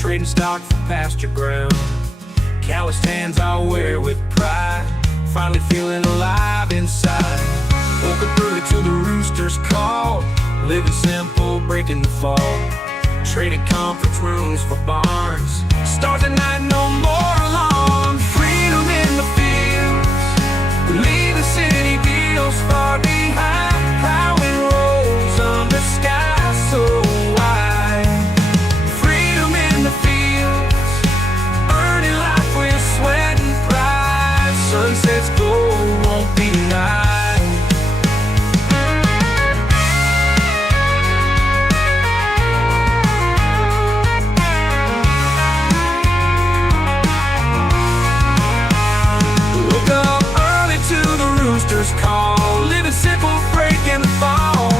trading stock for pasture ground. Calloused hands I'll wear with pride, finally feeling alive inside. Woke up early to the rooster's call, living simple, breaking the fall. Traded conference rooms for barns, stars at night, no more alone. Freedom in the fields, we leave the city deals far behind. Plowing roads under skies so wide. Freedom in the fields, earning life with sweat and pride. Sunset's gold won't be denied. Call, living simple, breaking the fall.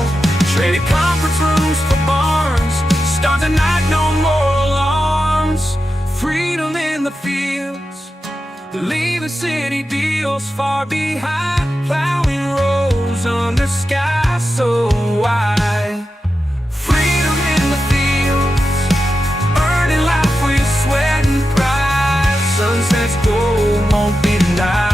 Traded conference rooms for barns, stars at night, no more alarms. Freedom in the fields, leaving city deals far behind. Plowing roads under skies so wide. Freedom in the fields, earning life with sweat and pride. Sunset's gold won't be denied.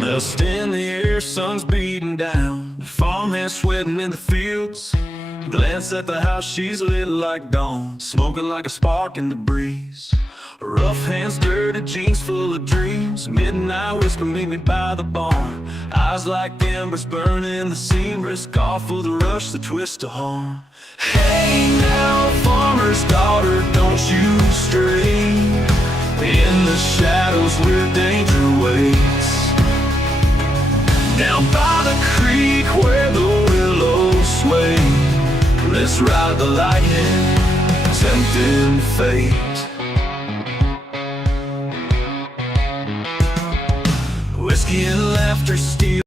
Dust in the air, sun's beating down. The farmhand sweating in the fields. Glance at the house, she's lit like dawn, smoking like a spark in the breeze. Rough hands, dirty jeans full of dreams. Midnight whisper, meet me by the barn. Eyes like embers burning the scene. Risk off for the rush, the twist of harm. Hey now, farmer's daughter, don't you stray in the shadows where danger waits. Down by the creek where the willows sway, let's ride the lightning, tempting fate. Whiskey and laughter steal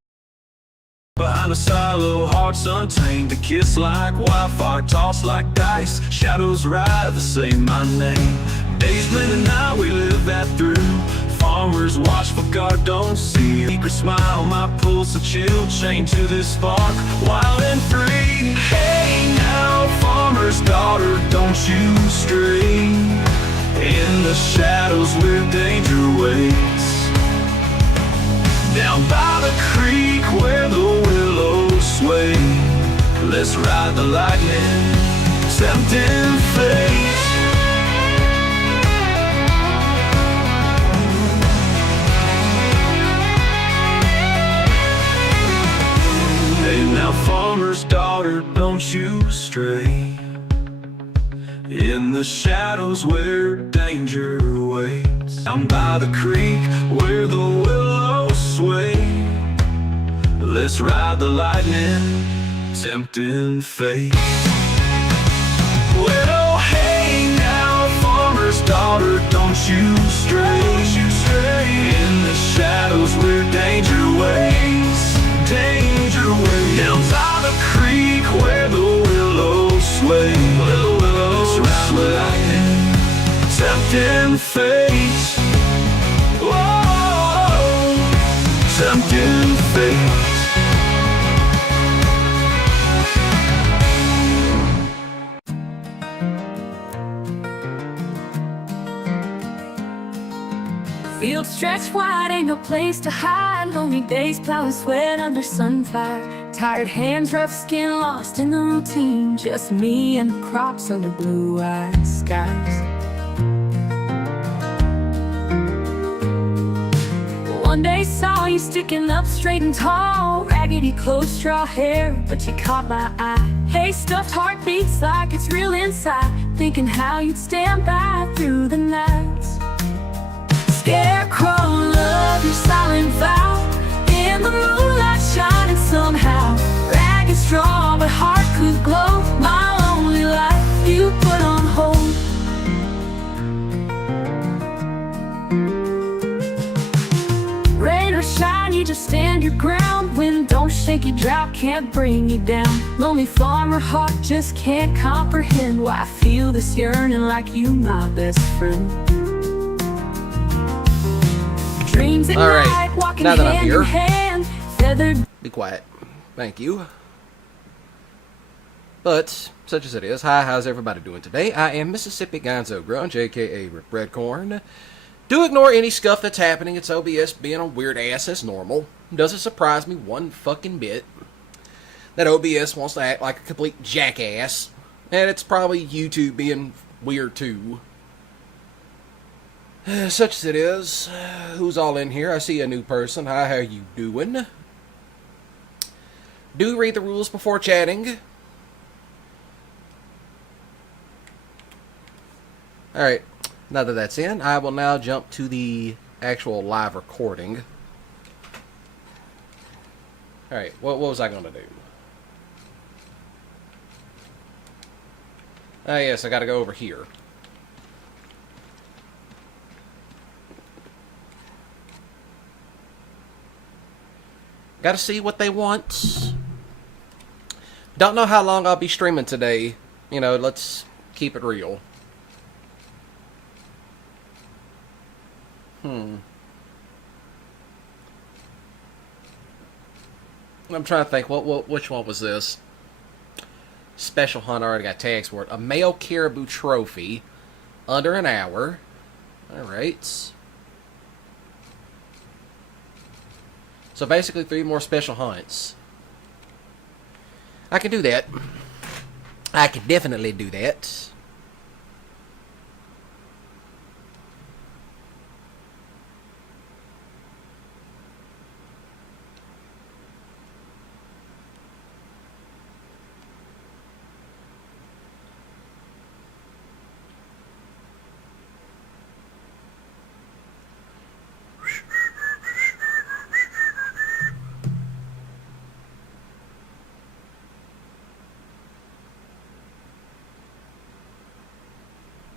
behind a silo, hearts untamed. A kiss like wildfire, tossed like dice. Shadows ride the same my name. Days blend and night, we live that through. Farmers watch for God don't see. Secret smile, my pulse a chill, chained to this spark, wild and free. Hey now, farmer's daughter, don't you stray in the shadows where danger waits. Down by the creek where the willows sway, let's ride the lightning, tempting fate. Hey now, farmer's daughter, don't you stray in the shadows where danger waits. Down by the creek where the willows sway, let's ride the lightning, tempting fate. Well, hey now, farmer's daughter, don't you stray in the shadows where danger waits. Danger waits. Down by the creek where the willows sway, let's ride the lightning, tempting fate. Whoa, tempting fate. Fields stretch wide, ain't no place to hide. Lonely days plowing sweat under sunfire. Tired hands, rough skin, lost in the routine. Just me and the crops under blue-eyed skies. One day saw you sticking up straight and tall. Raggedy clothes, straw hair, but you caught my eye. Hey, stuffed heart beats like it's real inside. Thinking how you'd stand by through the nights. Scarecrow, love your silent vow. In the moonlight shining somehow. Ragged straw, but heart could glow. My lonely life you put on hold. Rain or shine, you just stand your ground. Wind don't shake make you drop, can't bring you down. Lonely farmer heart just can't comprehend why I feel this yearning like you, my best friend. Dreams at night, walking now that I'm hand here, in hand, feathered. Be quiet. Thank you. But, such as it is, hi, how's everybody doing today? I am Mississippi Gonzo Grunge, aka RedCorn. Do ignore any scuff that's happening. It's OBS being a weird ass as normal. Doesn't surprise me one fucking bit that OBS wants to act like a complete jackass. And it's probably YouTube being weird too. Such as it is, who's all in here? I see a new person. Hi, how you doing? Do read the rules before chatting. Alright, now that that's in, I will now jump to the actual live recording. Alright, what was I going to do? Ah, yes, I got to go over here. Got to see what they want. Don't know how long I'll be streaming today. You know, let's keep it real. I'm trying to think, which one was this? Special hunt, I already got tags for it. A male caribou trophy, under an hour. Alright. So basically 3 more special hunts. I can do that. I can definitely do that.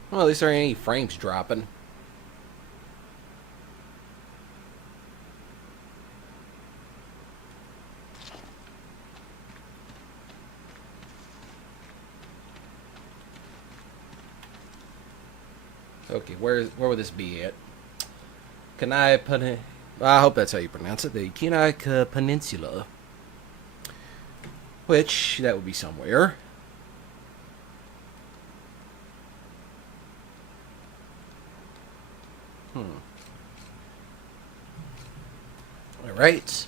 Well, at least there ain't any frames dropping. Okay, where would this be at? Kenai Peninsula. I hope that's how you pronounce it. The Kenai Peninsula. Which, that would be somewhere. Alright.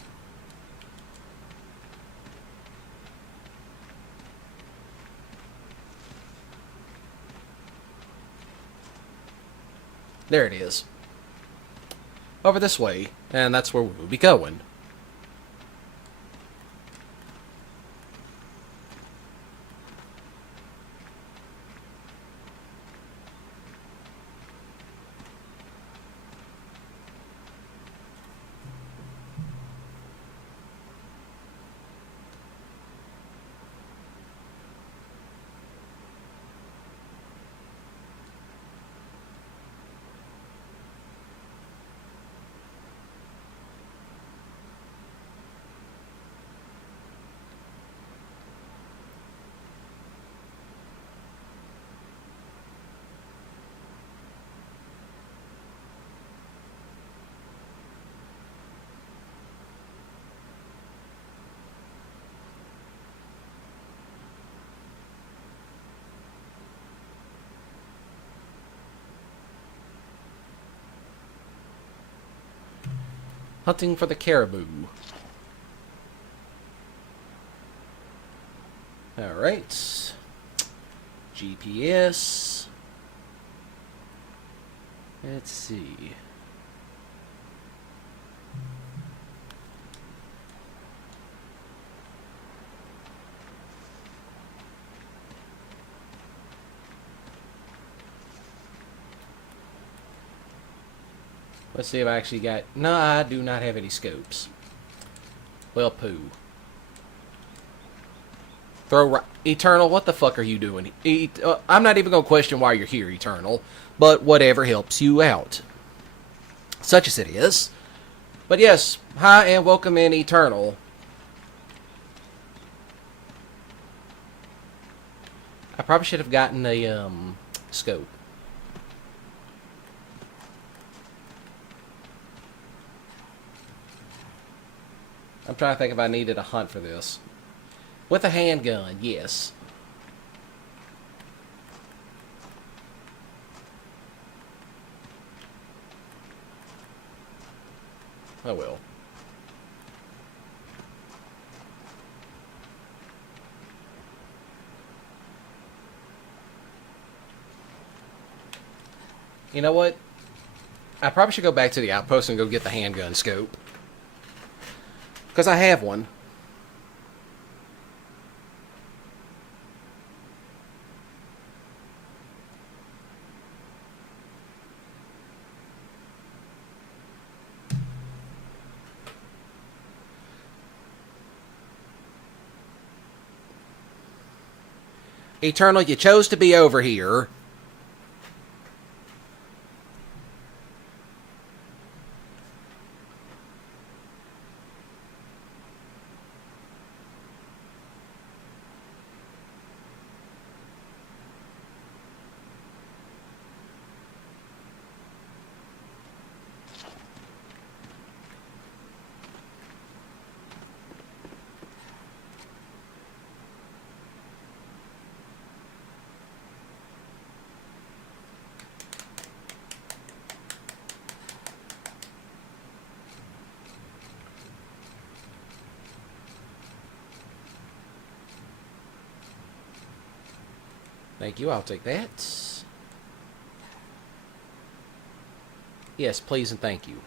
There it is. Over this way, and that's where we'll be going. Hunting for the caribou. Alright. GPS. Let's see. Let's see if I actually got... No, I do not have any scopes. Well, poo. Eternal, what the fuck are you doing? I'm not even going to question why you're here, Eternal. But whatever helps you out. Such as it is. But yes, hi and welcome in, Eternal. I probably should have gotten a scope. I'm trying to think if I needed a hunt for this. With a handgun, yes. Oh well. You know what? I probably should go back to the outpost and go get the handgun scope. Because I have one. Eternal, you chose to be over here. Thank you, I'll take that. Yes, please and thank you.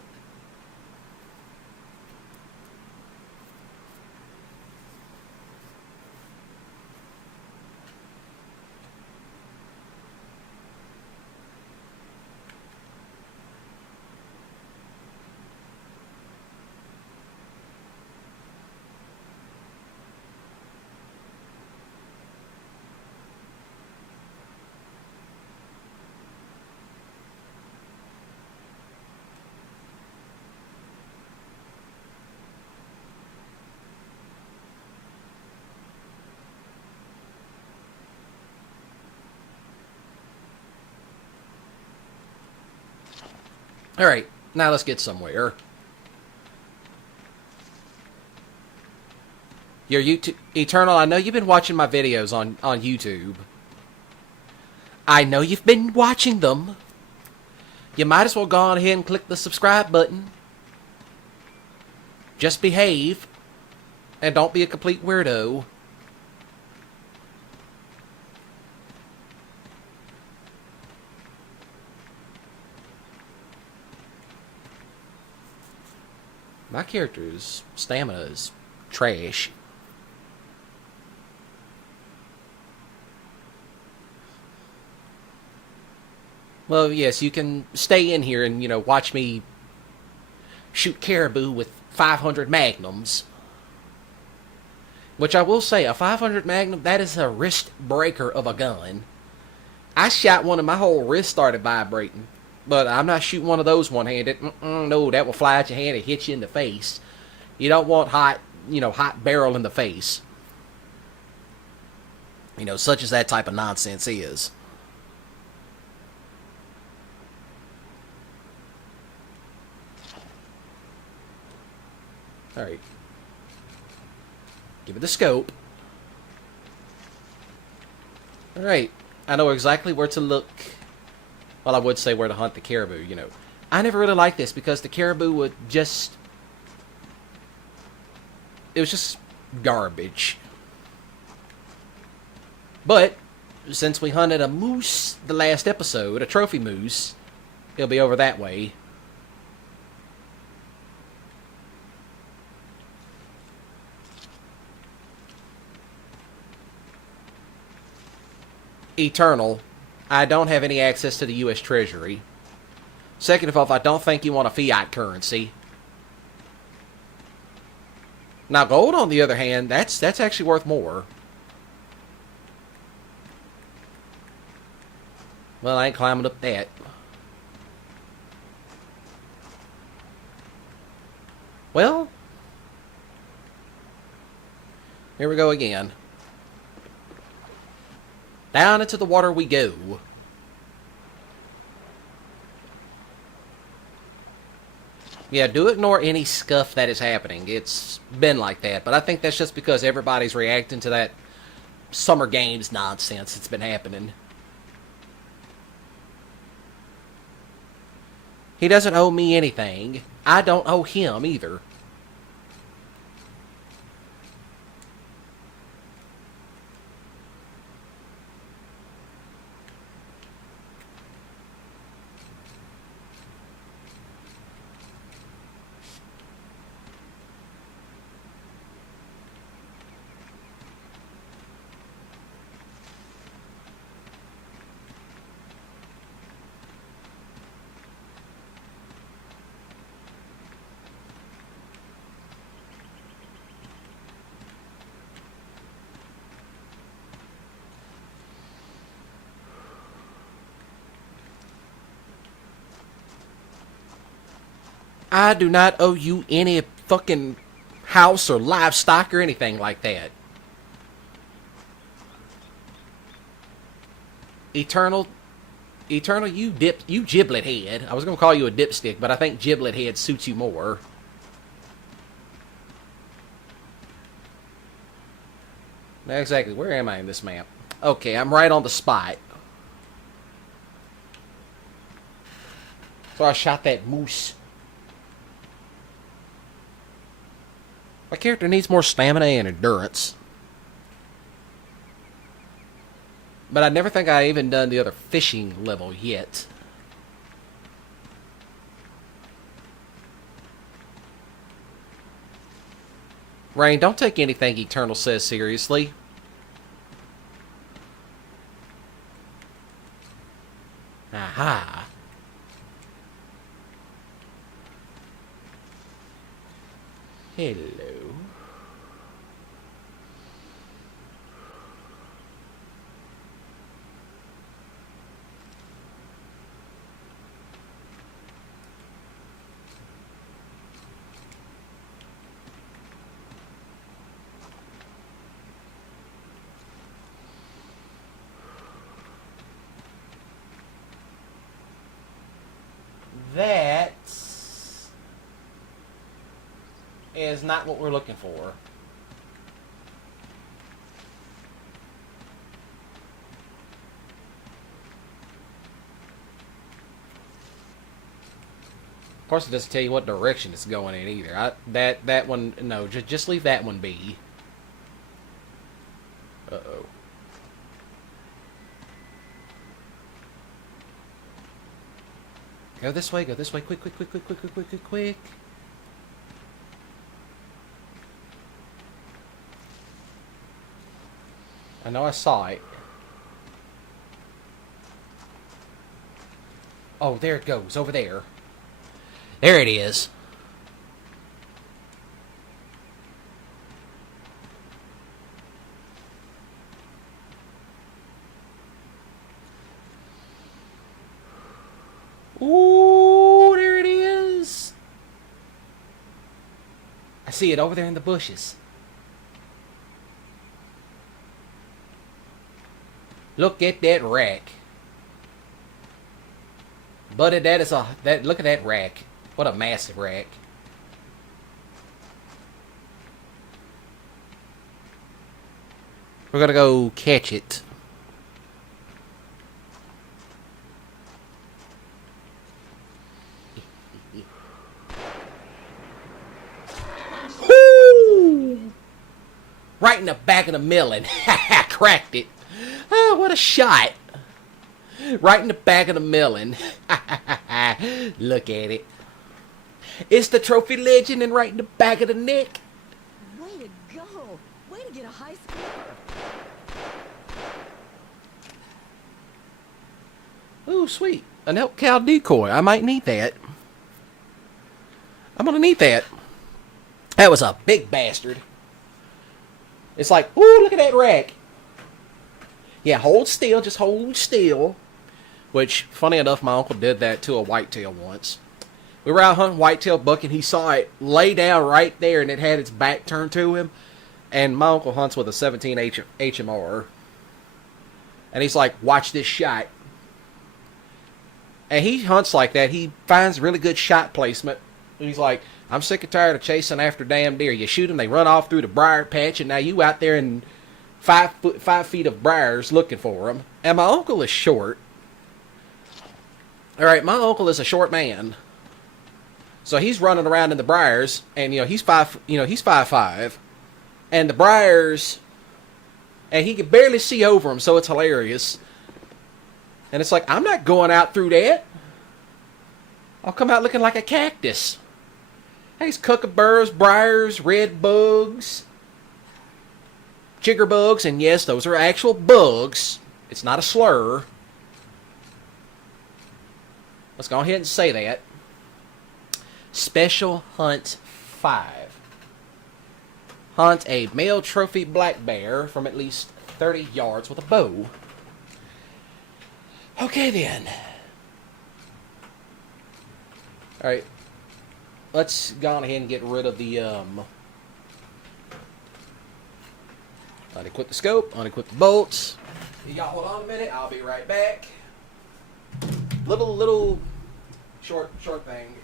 Alright, now let's get somewhere. Your YouTube... Eternal, I know you've been watching my videos on YouTube. I know you've been watching them. You might as well go on ahead and click the subscribe button. Just behave. And don't be a complete weirdo. My character's stamina is trash. Well, yes, you can stay in here and, you know, watch me shoot caribou with 500 magnums. Which I will say, a 500 magnum, that is a wrist breaker of a gun. I shot one and my whole wrist started vibrating. But I'm not shooting one of those one-handed. No, that will fly at your hand and hit you in the face. You don't want hot barrel in the face. You know, such as that type of nonsense is. Alright. Give it the scope. Alright. I know exactly where to look. Well, I would say where to hunt the caribou, you know. I never really liked this because the caribou would just... It was just garbage. But, since we hunted a moose the last episode, a trophy moose, it'll be over that way. Eternal. I don't have any access to the U.S. Treasury. Second of all, I don't think you want a fiat currency. Now, gold, on the other hand, that's actually worth more. Well, I ain't climbing up that. Well, here we go again. Down into the water we go. Yeah, do ignore any scuff that is happening. It's been like that, but I think that's just because everybody's reacting to that Summer Games nonsense that's been happening. He doesn't owe me anything. I don't owe him either. I do not owe you any fucking house or livestock or anything like that. Eternal, you giblet head. I was gonna call you a dipstick, but I think giblet head suits you more. Now exactly, where am I in this map? Okay, I'm right on the spot. So I shot that moose. My character needs more stamina and endurance. But I never think I even done the other fishing level yet. Rain, don't take anything Eternal says seriously. Aha. Hello. That is not what we're looking for. Of course, it doesn't tell you what direction it's going in either. That one, no, just leave that one be. Uh-oh. Go this way, quick, quick, quick, quick, quick, quick, quick, quick, quick. I know I saw it. Oh, there it goes, over there. There it is. Ooh, there it is. I see it over there in the bushes. Look at that rack. Buddy, look at that rack. What a massive rack. We're gonna go catch it. Right in the back of the melon. Cracked it. Oh, what a shot. Right in the back of the melon. Look at it. It's the trophy legend and right in the back of the neck. Way to go. Way to get a high score. Ooh, sweet. An elk cow decoy. I might need that. I'm gonna need that. That was a big bastard. It's like, ooh, look at that rack. Yeah, hold still, just hold still. Which, funny enough, my uncle did that to a whitetail once. We were out hunting whitetail buck, and he saw it lay down right there, and it had its back turned to him. And my uncle hunts with a 17 HMR. And he's like, watch this shot. And he hunts like that. He finds really good shot placement. And he's like, I'm sick and tired of chasing after damn deer. You shoot them, they run off through the briar patch, and now you out there in 5 feet of briars looking for them. And my uncle is short. All right, my uncle is a short man. So he's running around in the briars, and he's 5'5", and the briars, and he can barely see over them, so it's hilarious. And it's like, I'm not going out through that. I'll come out looking like a cactus. There's kookaburras, briars, red bugs, jiggerbugs, and yes, those are actual bugs. It's not a slur. Let's go ahead and say that. Special Hunt 5. Hunt a male trophy black bear from at least 30 yards with a bow. Okay then. Alright. Let's go on ahead and get rid of the unequip the scope, unequip the bolts. Y'all hold on a minute, I'll be right back. Little short thing.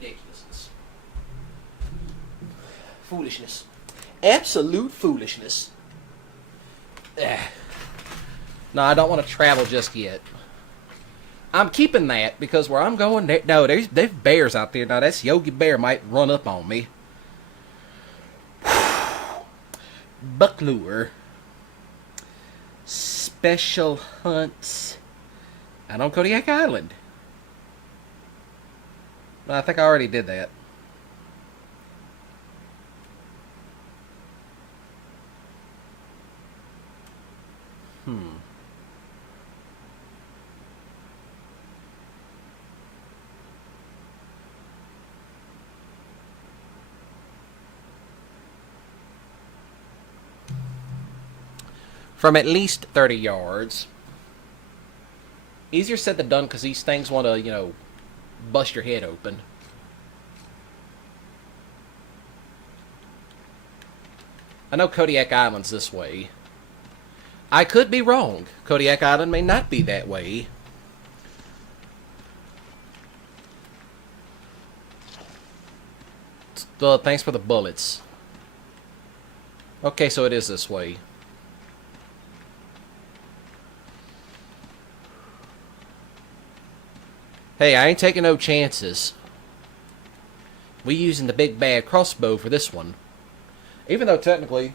Ridiculousness. Foolishness. Absolute foolishness. No, I don't want to travel just yet. I'm keeping that because where I'm going, no, there's bears out there. Now, that Yogi Bear might run up on me. Buck lure. Special hunt. Out on Kodiak Island. I think I already did that. From at least 30 yards. Easier said than done because these things want to, bust your head open. I know Kodiak Island's this way. I could be wrong. Kodiak Island may not be that way. Thanks for the bullets. Okay, so it is this way. Hey, I ain't taking no chances. We using the big bad crossbow for this one. Even though technically,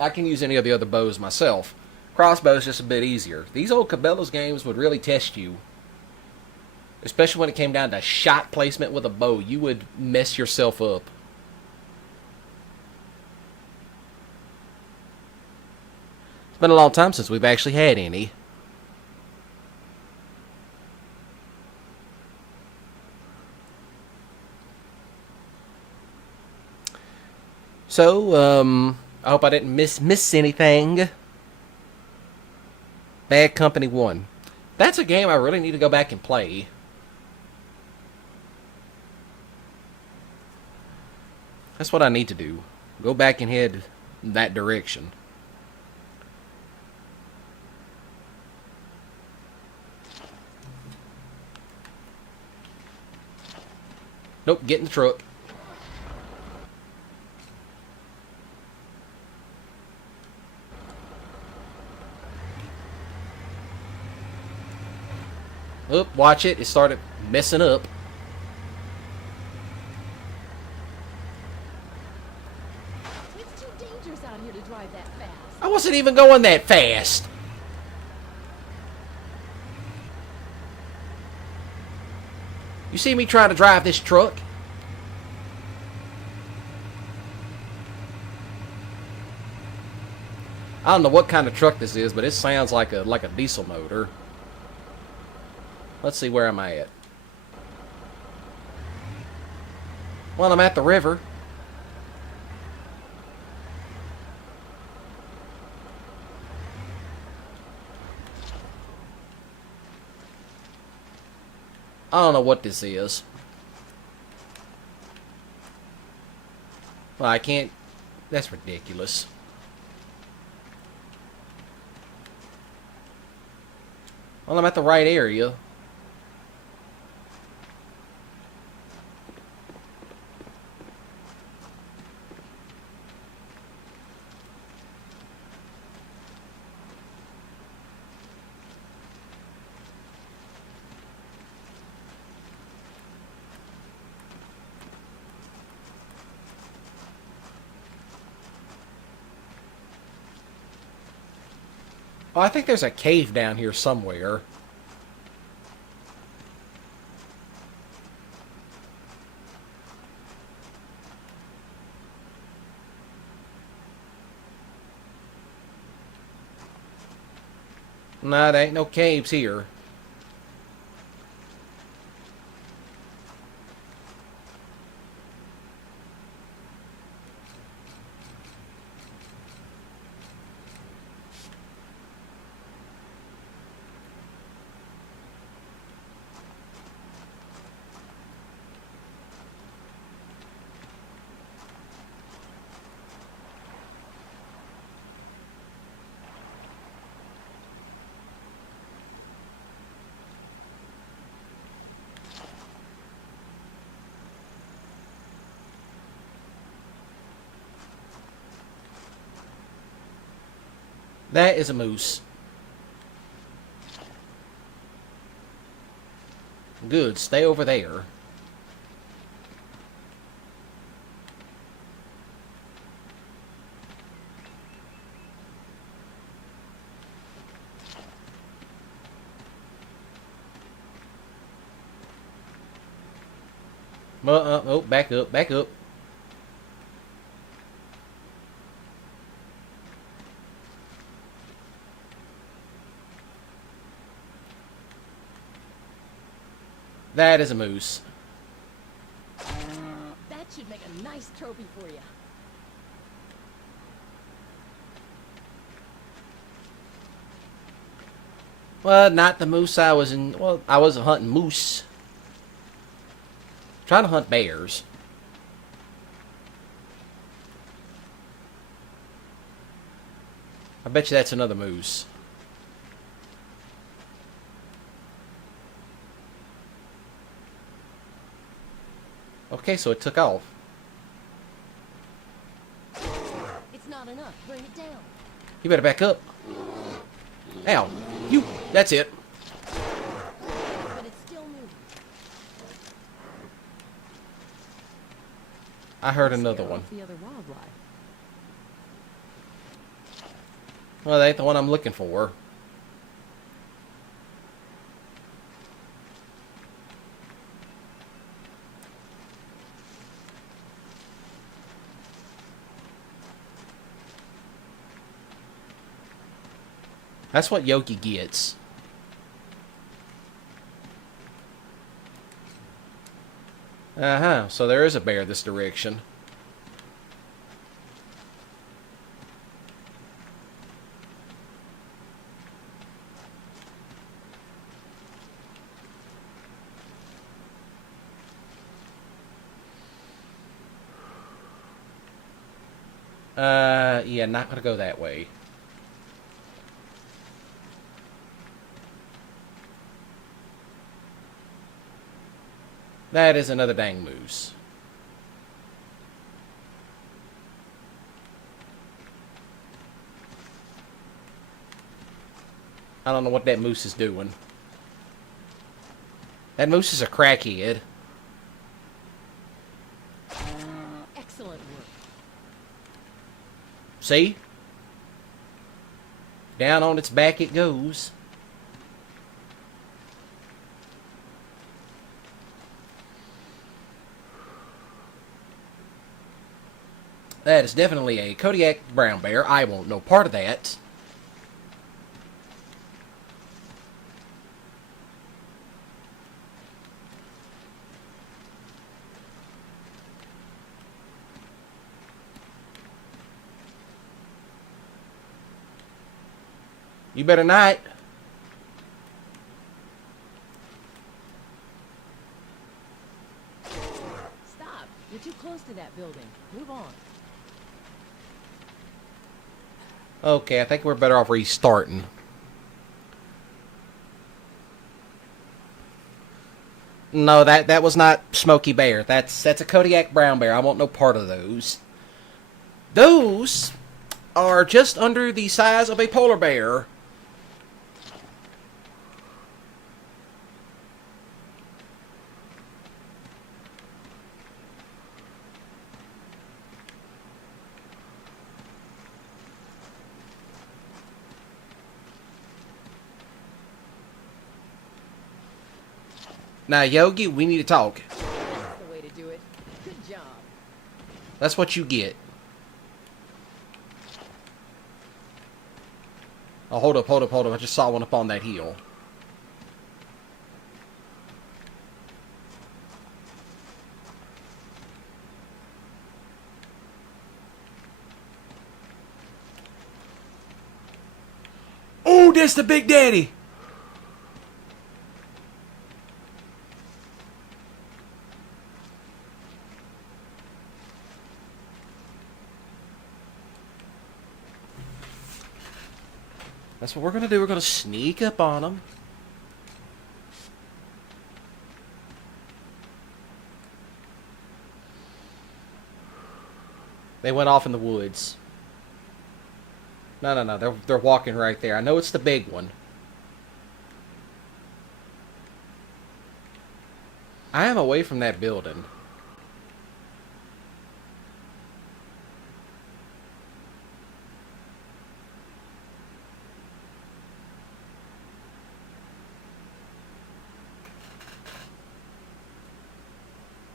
I can use any of the other bows myself. Crossbow's just a bit easier. These old Cabela's games would really test you. Especially when it came down to shot placement with a bow. You would mess yourself up. It's been a long time since we've actually had any. So, I hope I didn't miss anything. Bad Company 1. That's a game I really need to go back and play. That's what I need to do. Go back and head that direction. Nope, get in the truck. Oop, watch it. It started messing up. It's too dangerous out here to drive that fast. I wasn't even going that fast. You see me trying to drive this truck? I don't know what kind of truck this is, but it sounds like a diesel motor. Let's see, where am I at? Well, I'm at the river. I don't know what this is. Well, I can't. That's ridiculous. Well, I'm at the right area. Oh, I think there's a cave down here somewhere. Nah, there ain't no caves here. That is a moose. Good, stay over there. Oh, back up, back up. That is a moose. That should make a nice trophy for you. Well, not the moose I was in. Well, I wasn't hunting moose. Trying to hunt bears. I bet you that's another moose. Okay, so it took off. It's not enough. Bring it down. You better back up. Ow. You. That's it. But it's still moving. I heard another one. The other wildlife. Well, that ain't the one I'm looking for. That's what Yogi gets. Uh-huh, so there is a bear this direction. Yeah, not gonna go that way. That is another dang moose. I don't know what that moose is doing. That moose is a crackhead. Excellent work. See? Down on its back it goes. That is definitely a Kodiak brown bear. I want no part of that. You better not. Stop. You're too close to that building. Move on. Okay, I think we're better off restarting. No, that was not Smokey Bear. That's a Kodiak brown bear. I want no part of those. Those are just under the size of a polar bear. Now, Yogi, we need to talk. That's the way to do it. Good job. That's what you get. Oh, hold up. I just saw one up on that hill. Oh, that's the Big Daddy. That's what we're going to do. We're going to sneak up on them. They went off in the woods. No. They're walking right there. I know it's the big one. I am away from that building.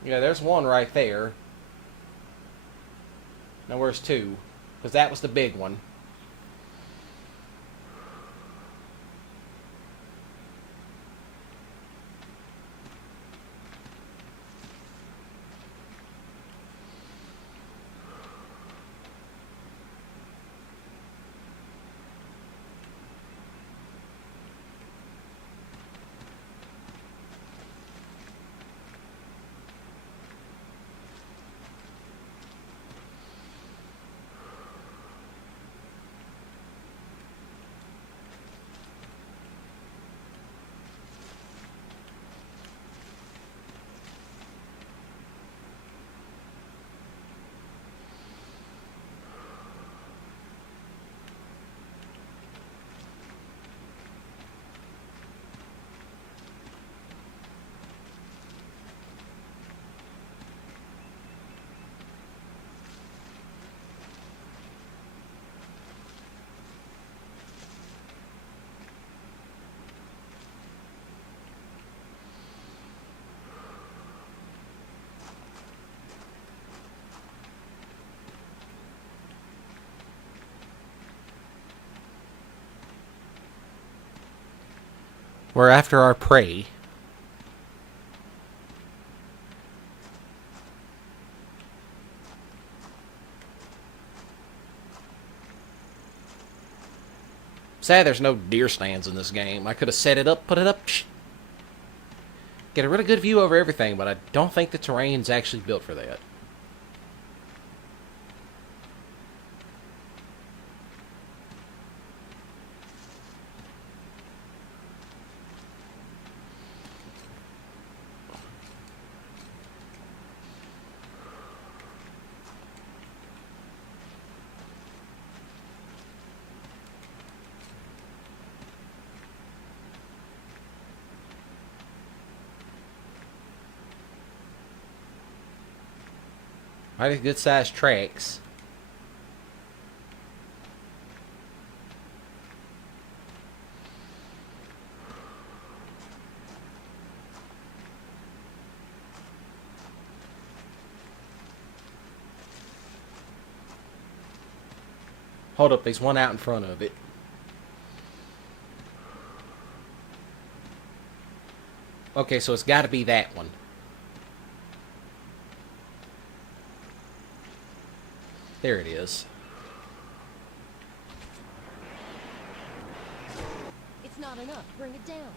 Yeah, there's one right there. Now where's two? Because that was the big one. We're after our prey. Sad there's no deer stands in this game. I could have set it up, put it up, get a really good view over everything, but I don't think the terrain's actually built for that. Mighty good sized tracks. Hold up, there's one out in front of it. Okay, so it's got to be that one. There it is. It's not enough. Bring it down.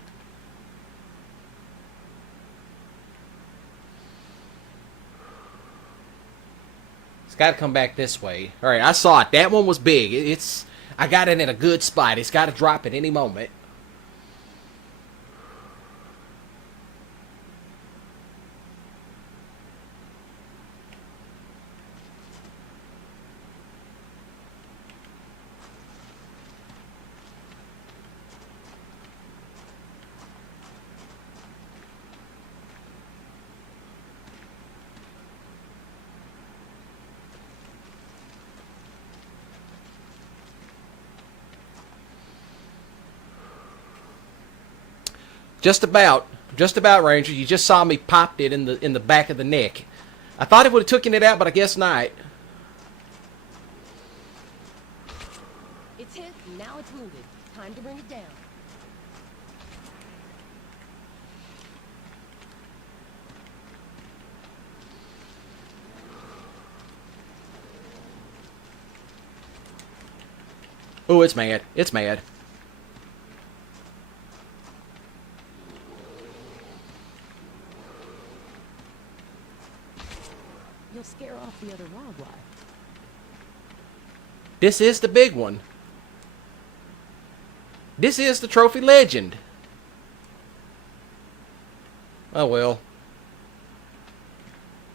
It's got to come back this way. All right, I saw it. That one was big. I got it in a good spot. It's got to drop at any moment. Just about, Ranger. You just saw me popped it in the back of the neck. I thought it would have taken it out, but I guess not. It's hit, now it's wounded. Time to bring it down. Oh, it's mad. It's mad. You'll scare off the other wildlife. This is the big one. This is the trophy legend. Oh well.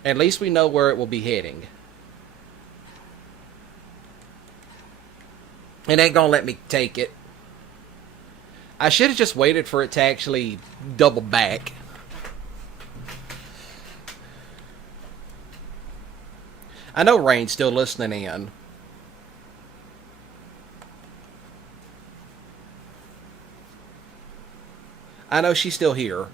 At least we know where it will be heading. It ain't gonna let me take it. I should have just waited for it to actually double back. I know Rain's still listening in. I know she's still here.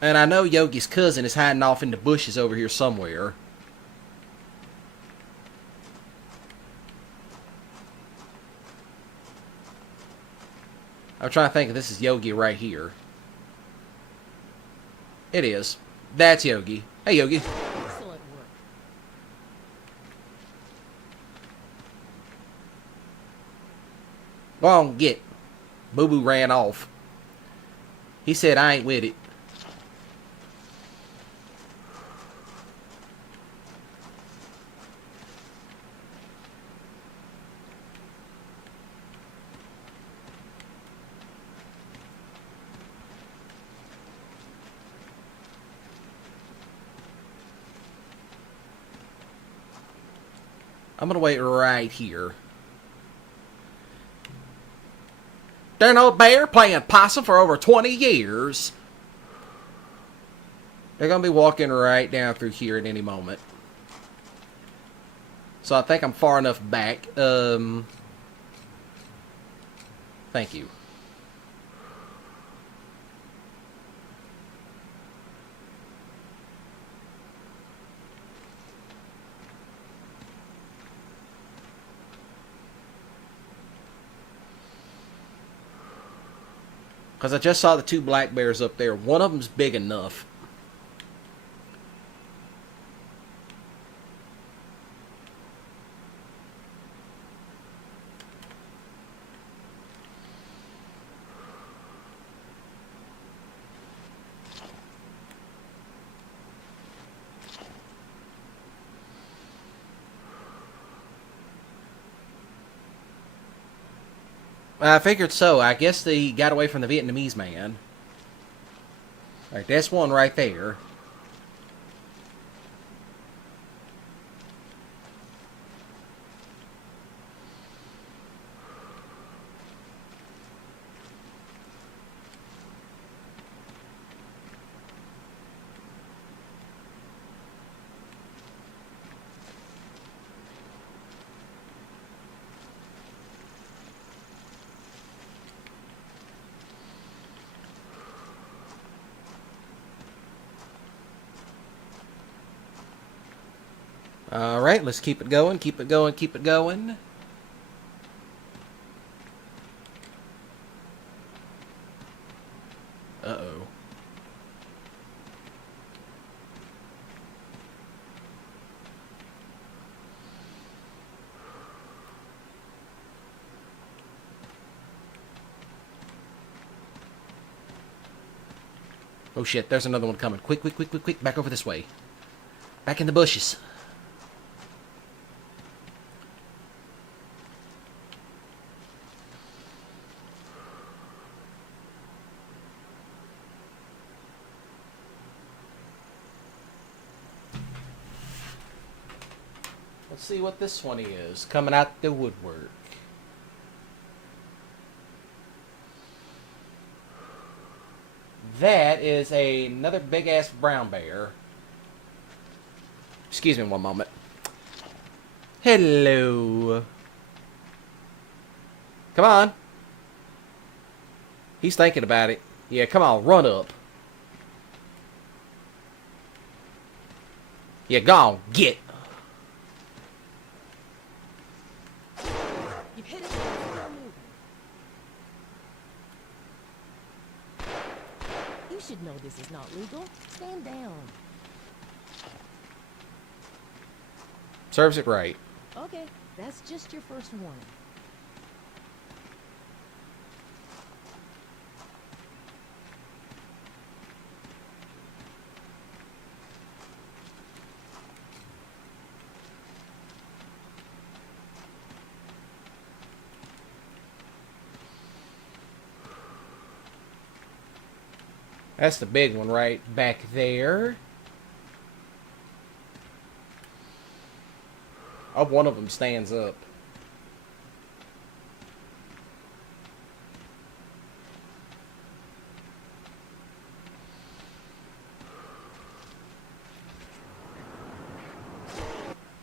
And I know Yogi's cousin is hiding off in the bushes over here somewhere. I'm trying to think if this is Yogi right here. It is. That's Yogi. Hey, Yogi. Excellent work. Go on, get. Boo Boo ran off. He said, I ain't with it. I'm going to wait right here. There no bear playing possum for over 20 years. They're going to be walking right down through here at any moment. So I think I'm far enough back. Thank you. Because I just saw the two black bears up there. One of them's big enough. I figured so. I guess they got away from the Vietnamese man. Alright, that's one right there. Alright, let's keep it going, keep it going, keep it going. Uh-oh. Oh shit, there's another one coming. Quick, quick, quick, quick, quick. Back over this way. Back in the bushes. Let's see what this one is. Coming out the woodwork. That is another big-ass brown bear. Excuse me one moment. Hello. Come on. He's thinking about it. Yeah, come on, run up. Yeah, go on, get. You've hit it. Still moving. You should know this is not legal. Stand down. Serves it right. Okay, that's just your first warning. That's the big one right back there. Oh, one of them stands up.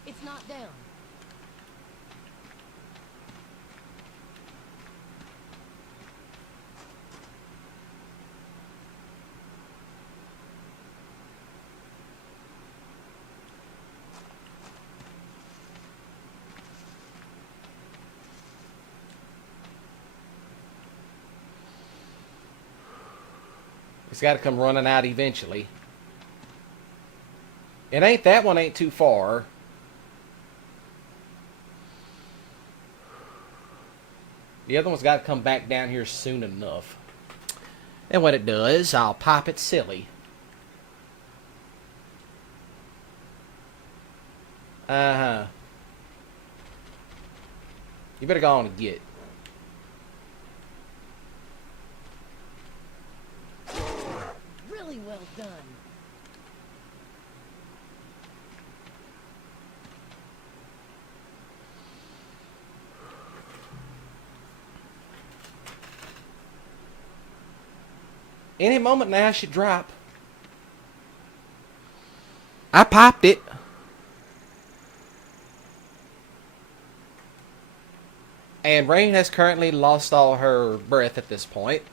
It's not down. It's got to come running out eventually. It ain't, that one ain't too far. The other one's got to come back down here soon enough. And when it does, I'll pop it silly. Uh-huh. You better go on and get. Really well done. Any moment now, I should drop. I popped it. And Rain has currently lost all her breath at this point.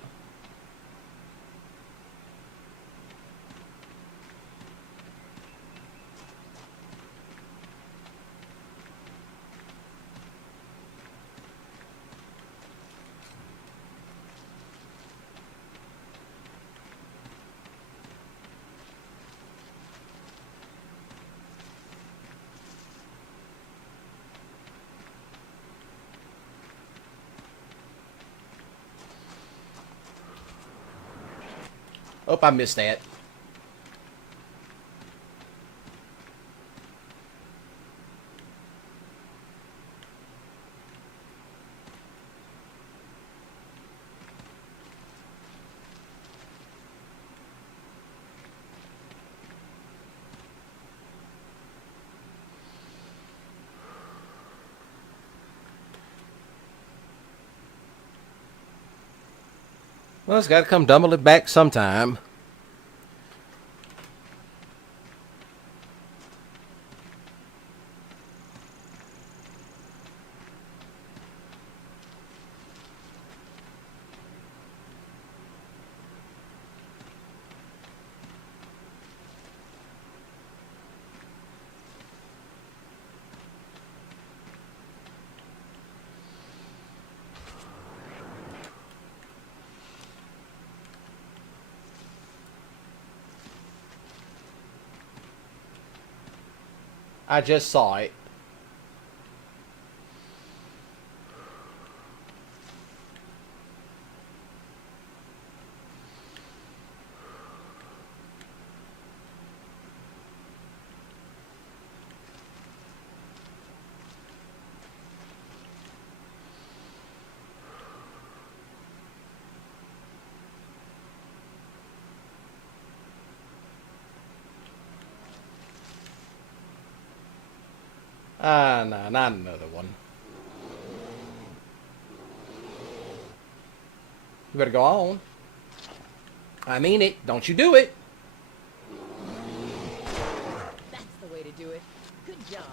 Oh, I missed that. Well, it's got to come dumbling back sometime. I just saw it. No, not another one. You better go on. I mean it. Don't you do it. That's the way to do it. Good job.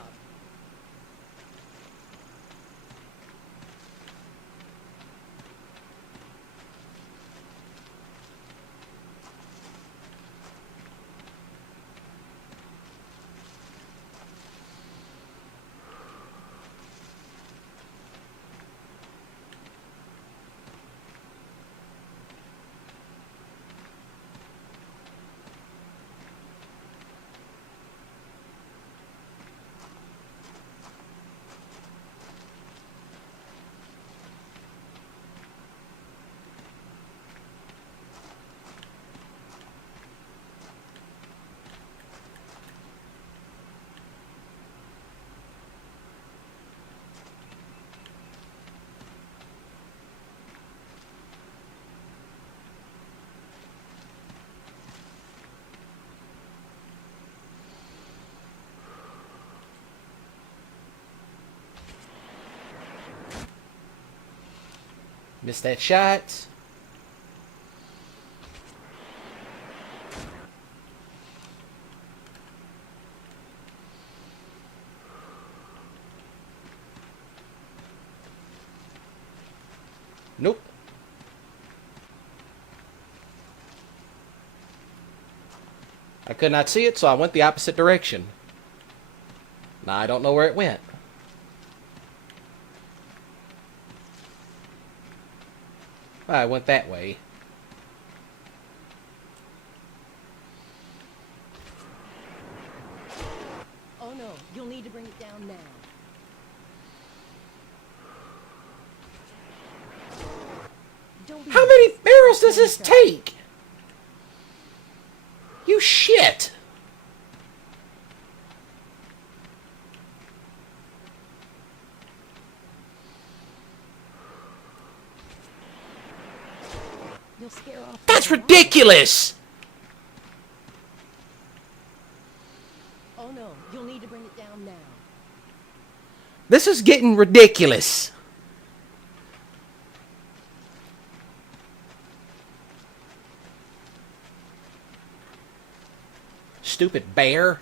Missed that shot. Nope. I could not see it, so I went the opposite direction. Now I don't know where it went. I went that way. Oh no, you'll need to bring it down now. Don't be How many nervous. barrels does this take? You shit. You'll scare off. That's the wild. ridiculous. Oh no, you'll need to bring it down now. This is getting ridiculous. Stupid bear.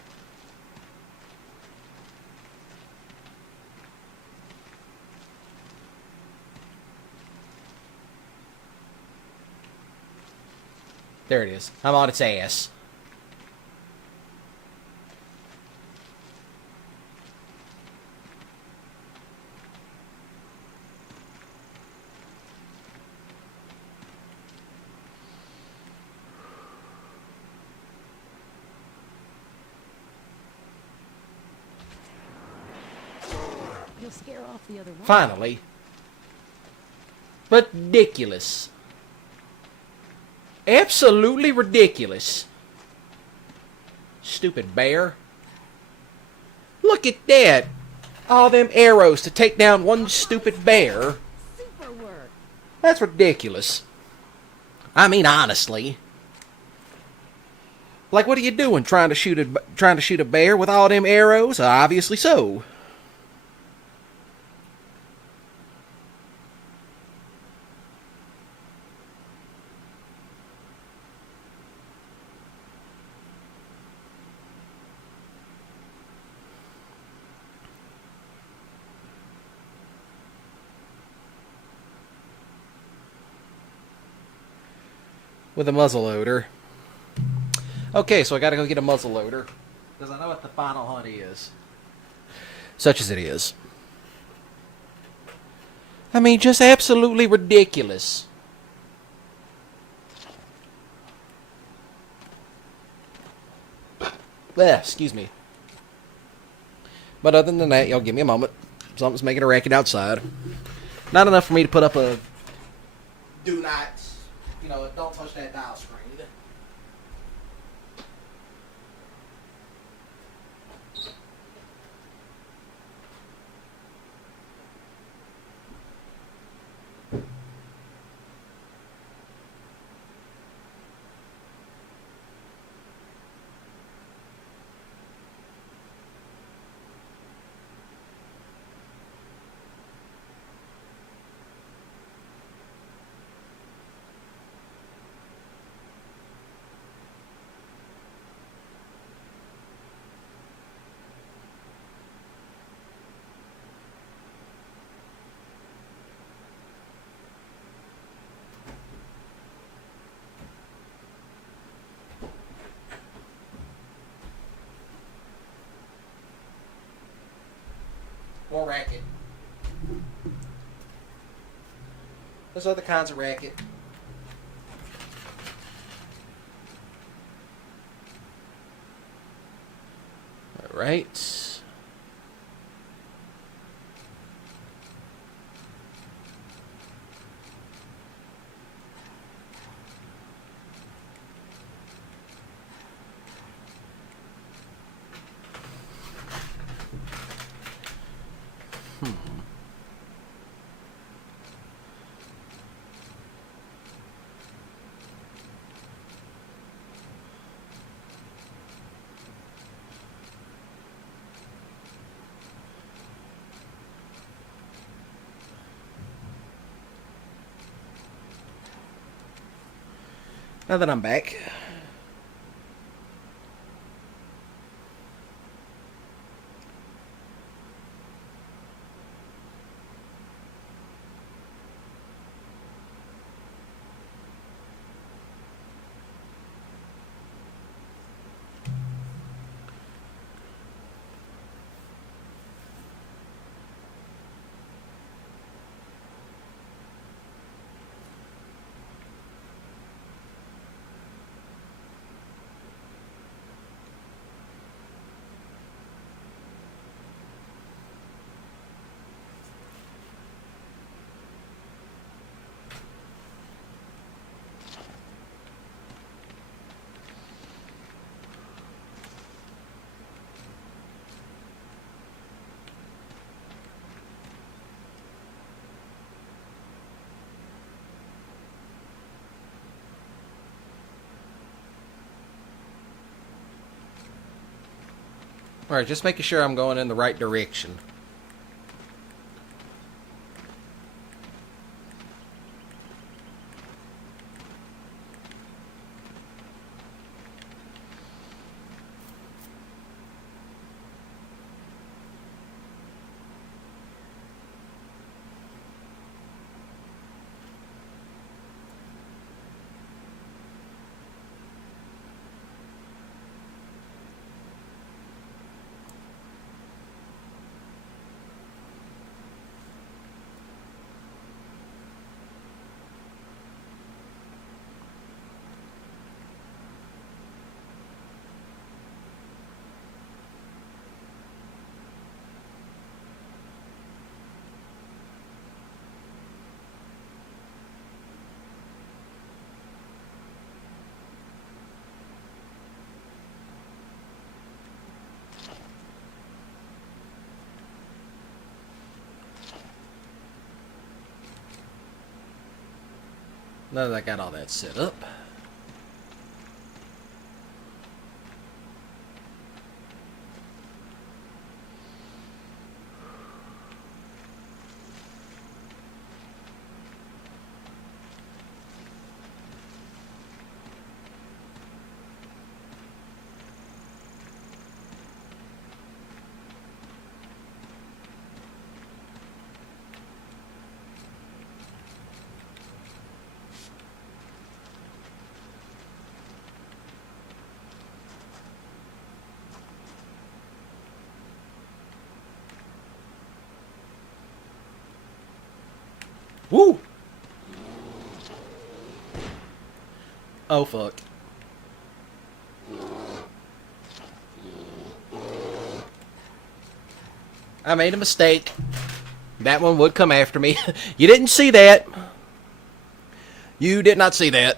There it is. I'm on its ass. You'll scare off the other one. Finally. Ridiculous. Absolutely ridiculous. Stupid bear. Look at that. All them arrows to take down one stupid bear. Super work. That's ridiculous. I mean, honestly. Like, what are you doing? Trying to shoot a bear with all them arrows? Obviously so. With a muzzle loader. Okay, so I gotta go get a muzzle loader. Because I know what the final hunt is. Such as it is. I mean, just absolutely ridiculous. Excuse me. But other than that, y'all give me a moment. Something's making a racket outside. Not enough for me to put up a do not, don't touch that dial screen. More racket. There's other kinds of racket. All right. Now that I'm back, all right, just making sure I'm going in the right direction. Now that I got all that set up, woo! Oh fuck. I made a mistake. That one would come after me. You didn't see that. You did not see that.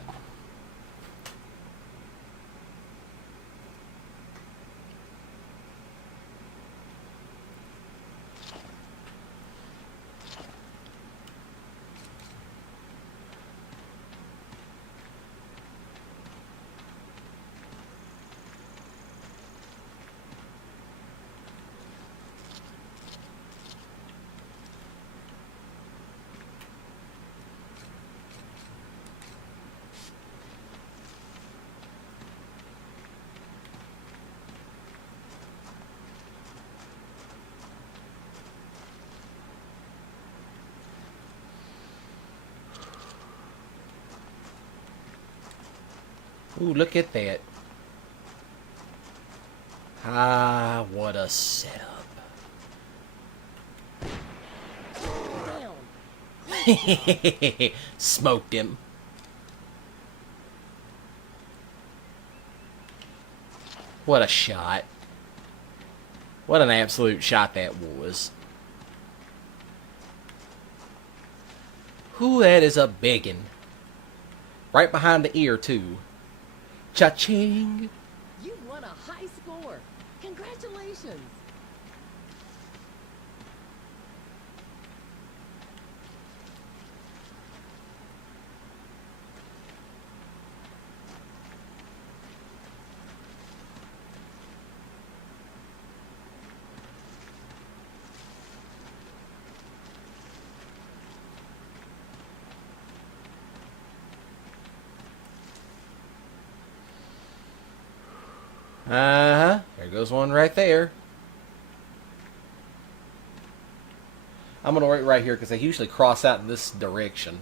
Ooh, look at that. Ah, what a setup. Smoked him. What a shot. What an absolute shot that was. Whew, that is a biggin. Right behind the ear, too. Cha-ching! You won a high score. Congratulations. Uh-huh. There goes one right there. I'm going to wait right here because they usually cross out in this direction.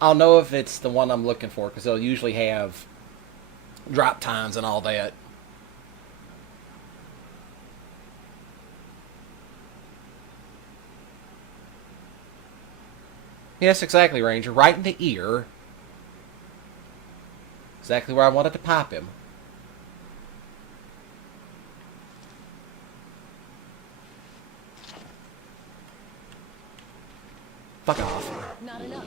I'll know if it's the one I'm looking for because they'll usually have drop times and all that. Yes, exactly, Ranger. Right in the ear. Exactly where I wanted to pop him. Fuck off. Not enough.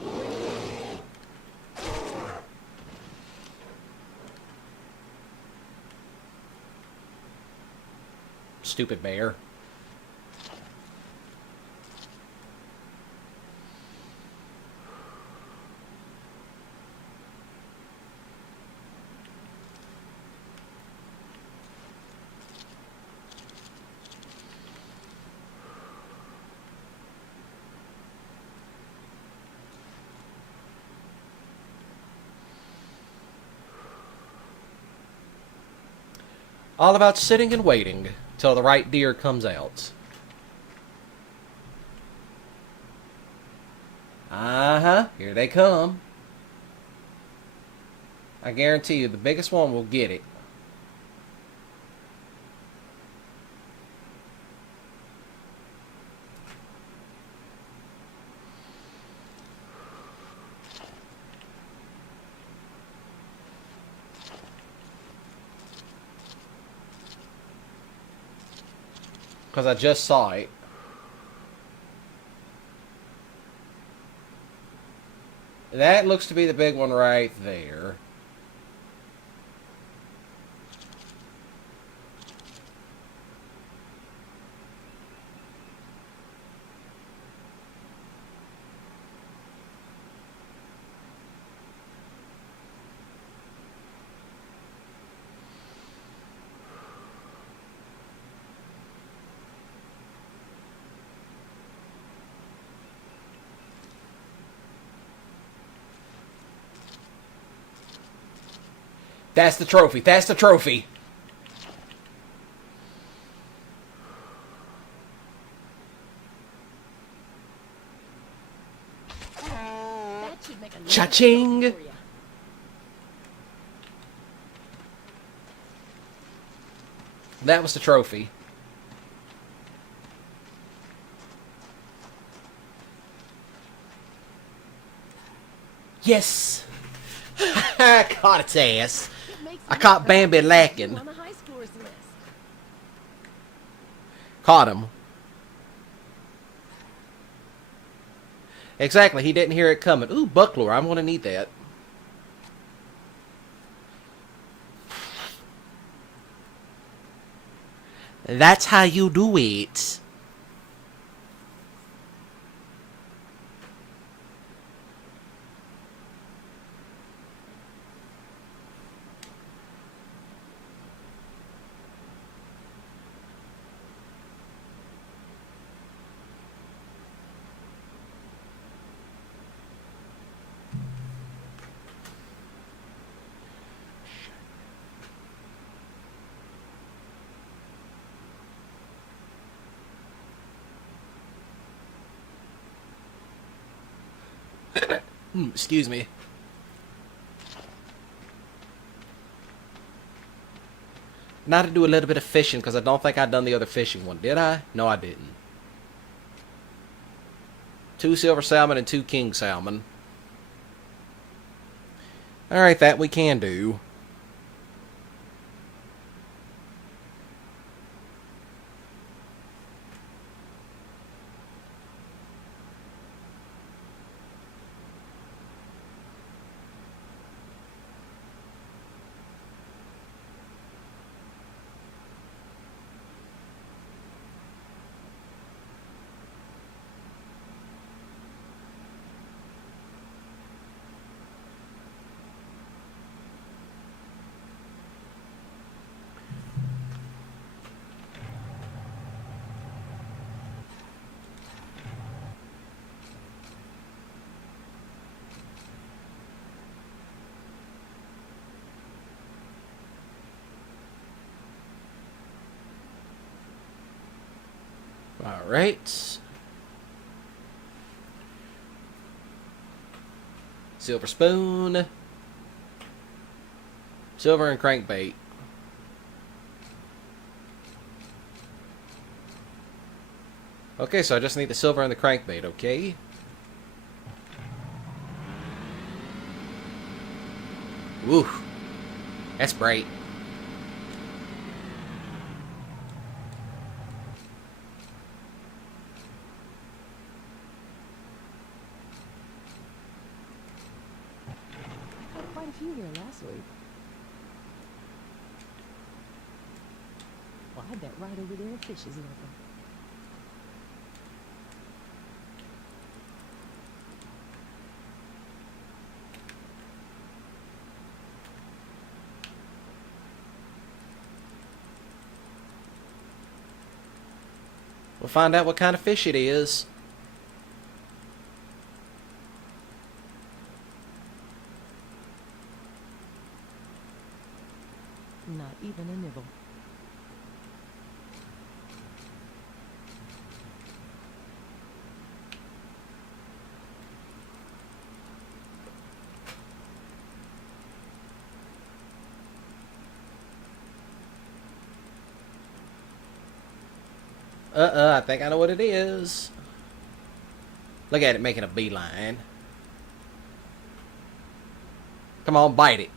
Stupid bear. All about sitting and waiting till the right deer comes out. Uh-huh. Here they come. I guarantee you the biggest one will get it. Because I just saw it. That looks to be the big one right there. That's the trophy. That's the trophy. And Cha-ching! for ya. That was the trophy. Yes! Caught its ass. It makes I me caught proud Bambi to see lacking. you on the high scores list. Caught him. Exactly, he didn't hear it coming. Ooh, bucklore, I'm gonna need that. That's how you do it. Excuse me. Now to do a little bit of fishing, because I don't think I'd done the other fishing one. Did I? No, I didn't. 2 silver salmon and 2 king salmon. Alright, that we can do. Alright. Silver spoon. Silver and crankbait. Okay, so I just need the silver and the crankbait, okay? Woo. That's bright. Caught quite a few here last week. Well, I bet right over there a fish is lurking. We'll find out what kind of fish it is. Not even a nibble. I think I know what it is. Look at it making a beeline. Come on, bite it.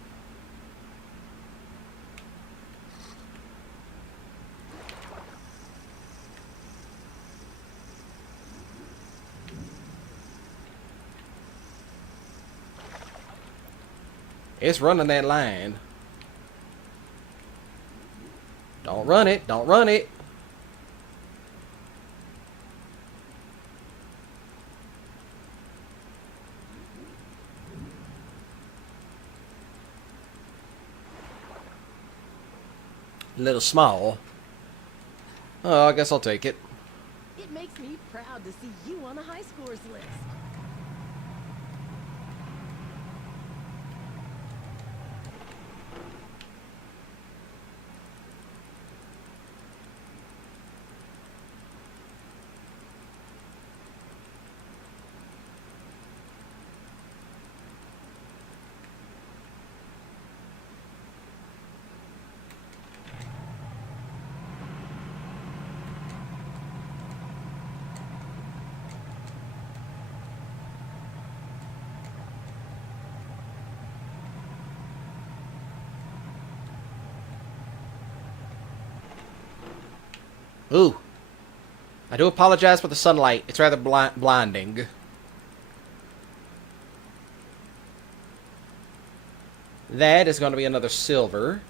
It's running that line. Don't run it. Don't run it. A little small. Oh, I guess I'll take it. It makes me proud to see you on the high scores list. Ooh. I do apologize for the sunlight. It's rather blinding. That is going to be another silver.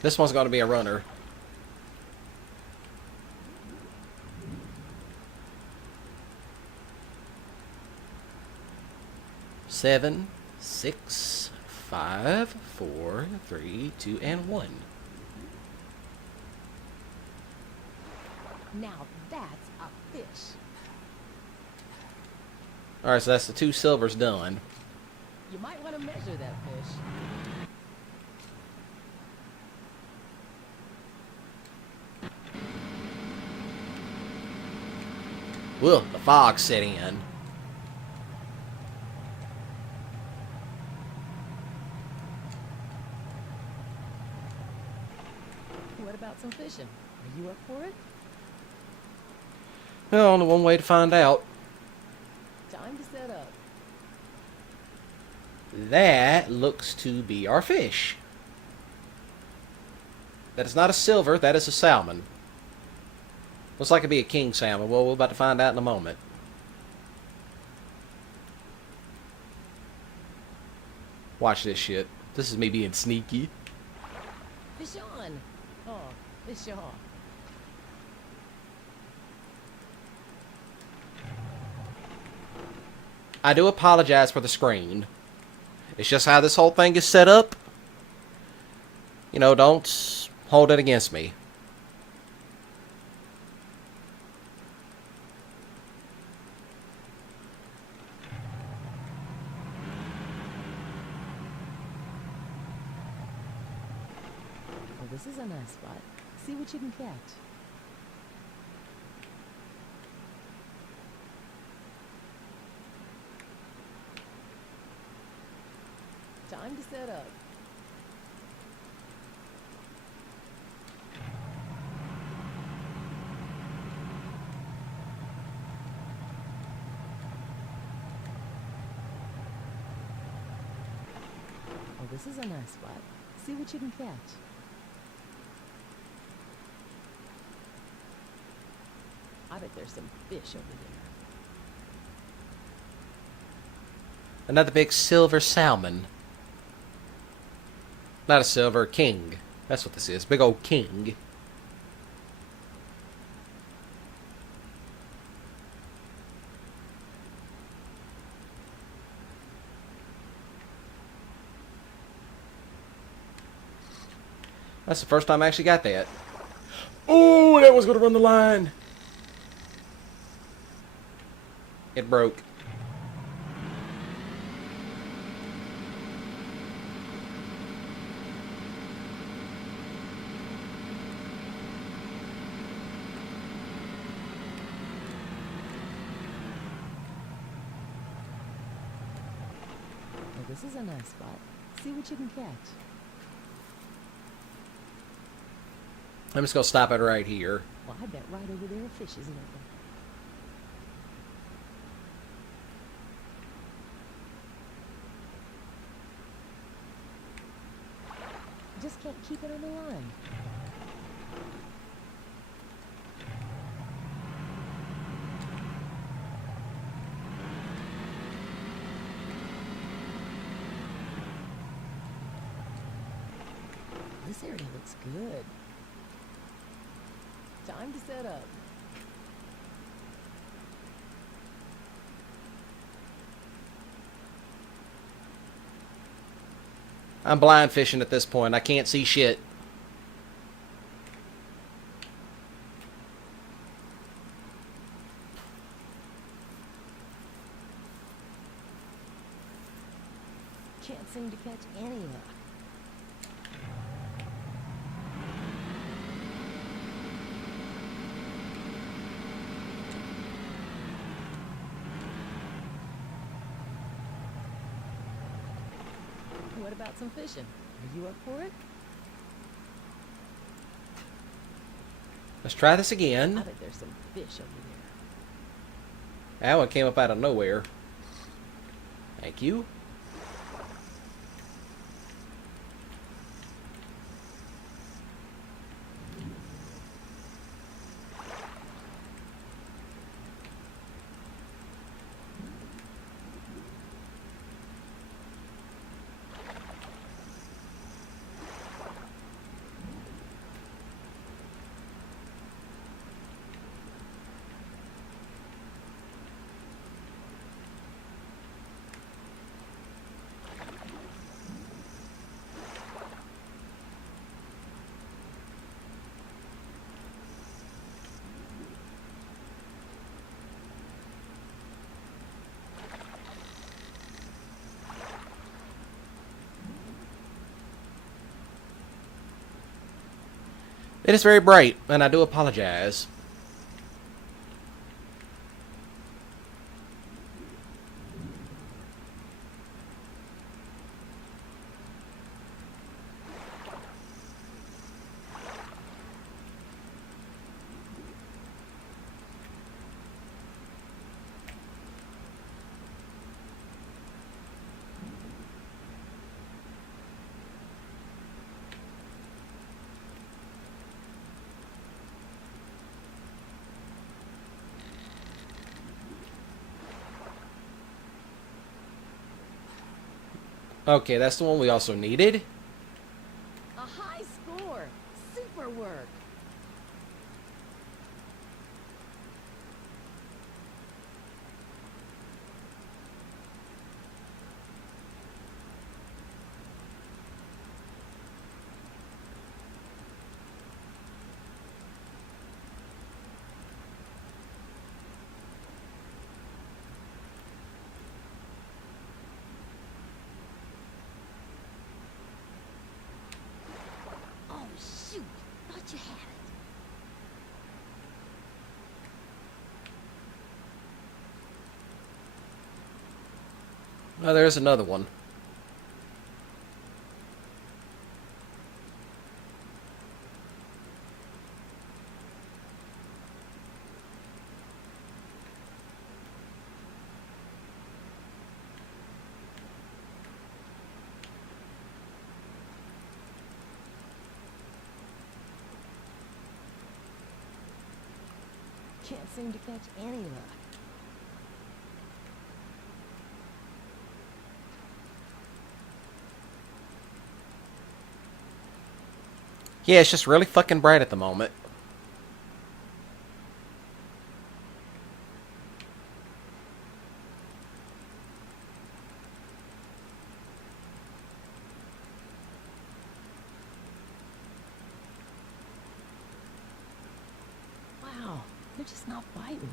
This one's going to be a runner. Seven, 6, 5, 4, 3, 2, and 1. Now that's a fish. Alright, so that's the 2 silvers done. You might want to measure that fish. Well, the fog set in. What about some fishing? Are you up for it? Well, only one way to find out. Time to set up. That looks to be our fish. That is not a silver, that is a salmon. Looks like it'd be a king salmon. Well, we're about to find out in a moment. Watch this shit. This is me being sneaky. Fish on. Oh, fish on. I do apologize for the screen. It's just how this whole thing is set up. You know, don't hold it against me. Well, this is a nice spot. See what you can catch. Time to set up. Well, this is a nice spot. See what you can catch. I bet there's some fish over there. Another big silver salmon. Not a silver, king. That's what this is. Big old king. That's the first time I actually got that. Oh, that was going to run the line. It broke. Well, this is a nice spot. See what you can catch. I'm just going to stop it right here. Well, I bet right over there a fish is lurking. Just can't keep it on the line. This area looks good. Time to set up. I'm blind fishing at this point. I can't see shit. Can't seem to catch any luck. What about some fishing? Are you up for it? Let's try this I again. bet there's some fish over there. That one came up out of nowhere. Thank you. It is very bright, and I do apologize. Okay, that's the one we also needed. A high score! Super work! Oh, shoot! Thought you had it. Oh, there's another one. Can't seem to catch any luck. Yeah, it's just really fucking bright at the moment. Wow, they're just not biting.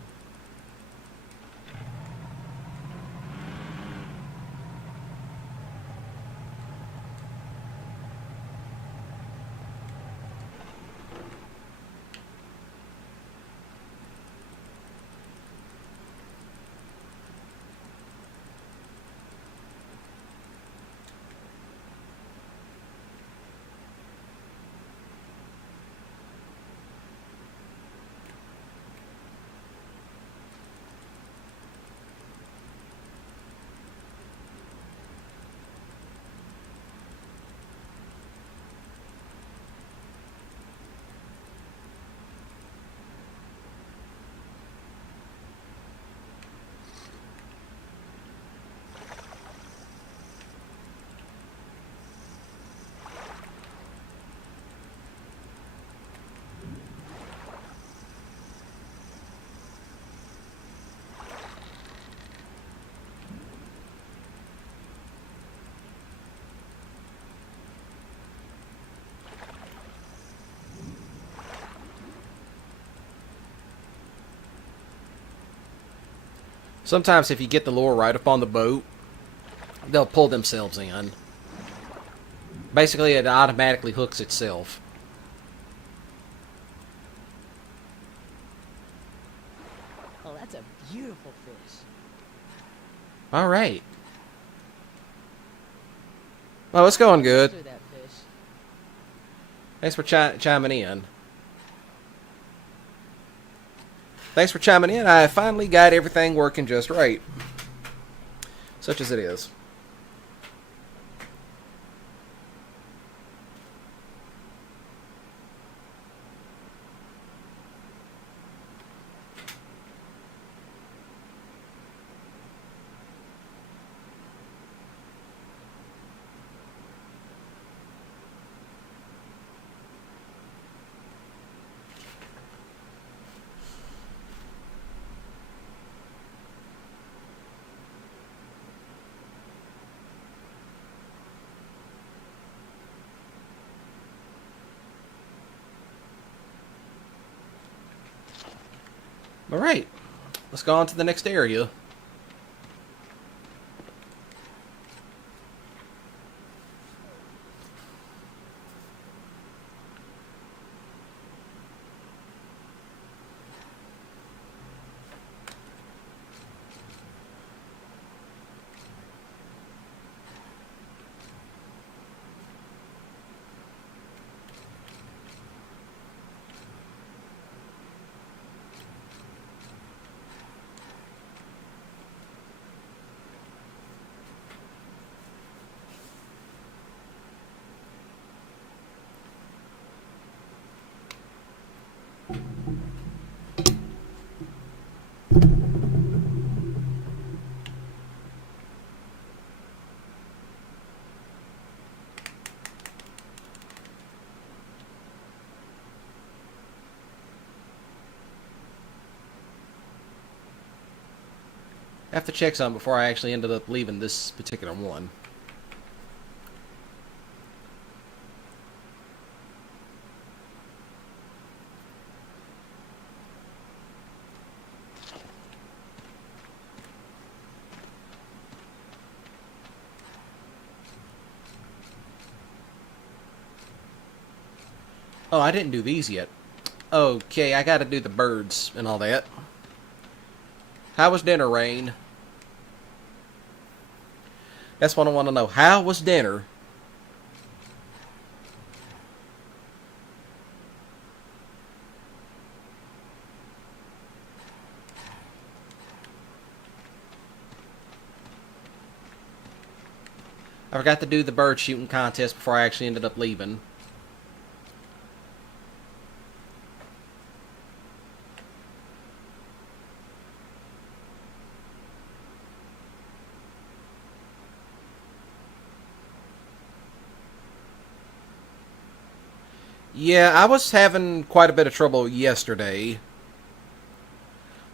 Sometimes if you get the lure right up on the boat, they'll pull themselves in. Basically, it automatically hooks itself. Oh, that's a beautiful fish. All right. Oh, it's going good. Through that fish. Thanks for chiming in. Thanks for chiming in. I finally got everything working just right. Such as it is. Alright, let's go on to the next area. I have to check some before I actually ended up leaving this particular one. Oh, I didn't do these yet. Okay, I gotta do the birds and all that. How was dinner, Rain? That's what I want to know. How was dinner? I forgot to do the bird shooting contest before I actually ended up leaving. Yeah, I was having quite a bit of trouble yesterday.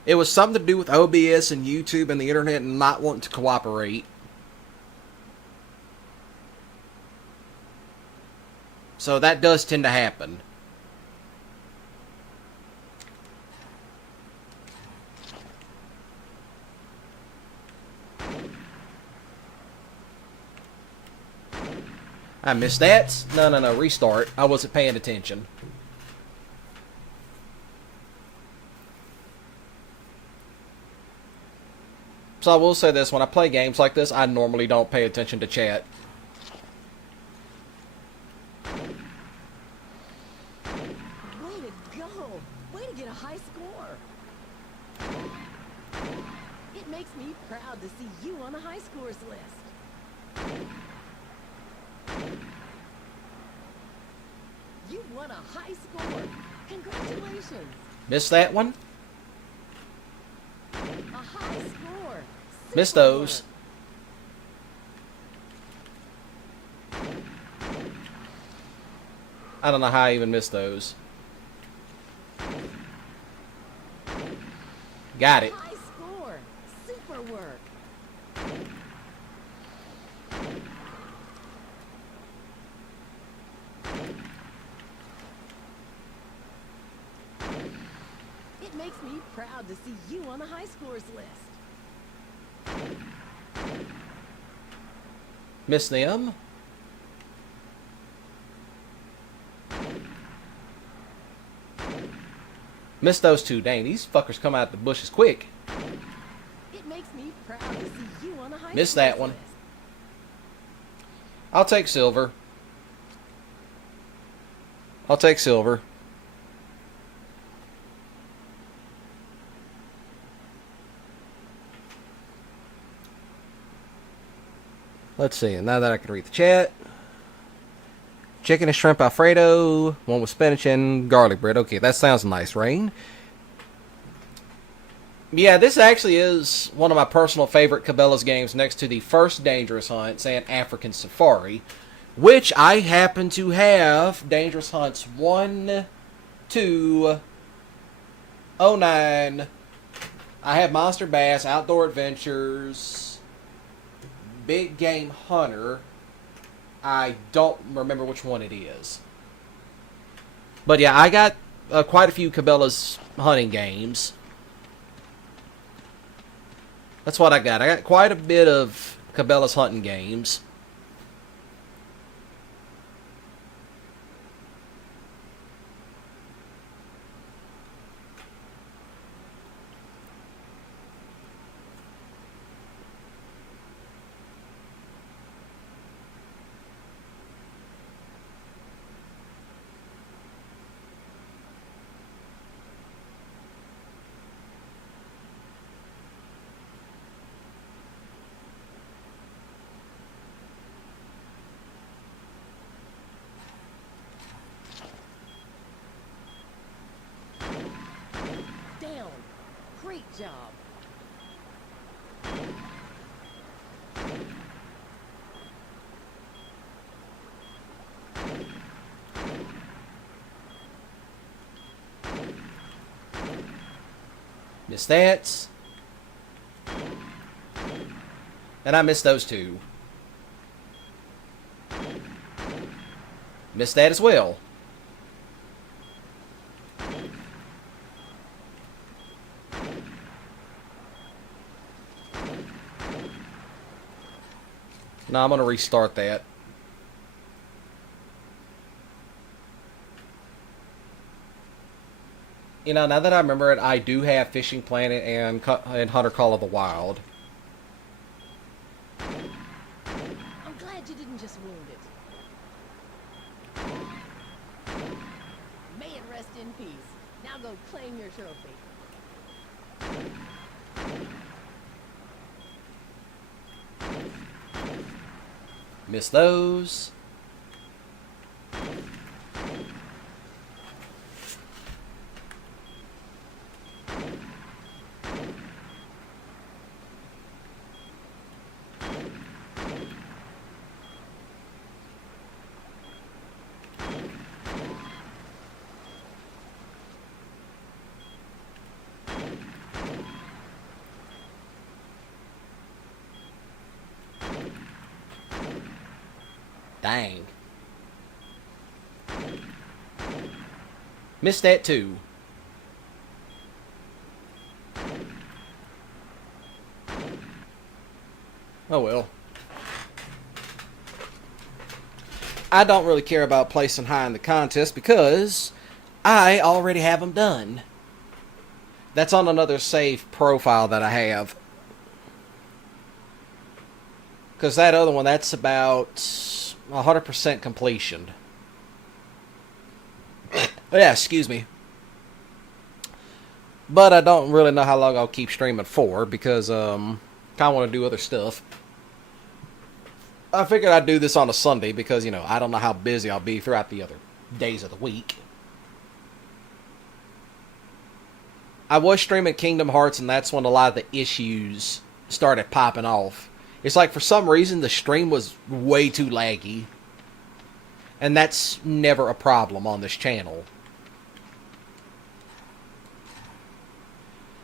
It was something to do with OBS and YouTube and the internet not wanting to cooperate. So that does tend to happen. I missed that. No, restart. I wasn't paying attention. So I will say this, when I play games like this, I normally don't pay attention to chat. Way to go! Way to get a high score! It makes me proud to see you on the high scores list. You won a high score! Congratulations! Missed that one? A high score! Missed Super those. work. I don't know how I even missed those. Got it. High score! Super work! It makes me proud to see you on the high scores list. Miss them. Miss those two. Dang, these fuckers come out the bushes quick. It makes me proud to see you on a high Missed school that one. list. I'll take silver. I'll take silver. Let's see. Now that I can read the chat. Chicken and shrimp Alfredo. One with spinach and garlic bread. Okay, that sounds nice, Rain. Yeah, this actually is one of my personal favorite Cabela's games next to the first Dangerous Hunts and African Safari, which I happen to have Dangerous Hunts 1, 2, 09. I have Monster Bass, Outdoor Adventures, Big Game Hunter. I don't remember which one it is. But yeah, I got quite a few Cabela's hunting games. That's what I got. I got quite a bit of Cabela's hunting games. Down. Great job. Missed that. And I missed those two. Missed that as well. Now I'm going to restart that. You know, now that I remember it, I do have Fishing Planet and Hunter Call of the Wild. I'm glad you didn't just wound it. May it rest in peace. Now go claim your trophy. Miss those. Dang. Missed that too. Oh well. I don't really care about placing high in the contest because I already have them done. That's on another save profile that I have. Because that other one, that's about 100% completion. Yeah, excuse me. But I don't really know how long I'll keep streaming for because kind of want to do other stuff. I figured I'd do this on a Sunday because, you know, I don't know how busy I'll be throughout the other days of the week. I was streaming Kingdom Hearts, and that's when a lot of the issues started popping off. It's like for some reason the stream was way too laggy. And that's never a problem on this channel.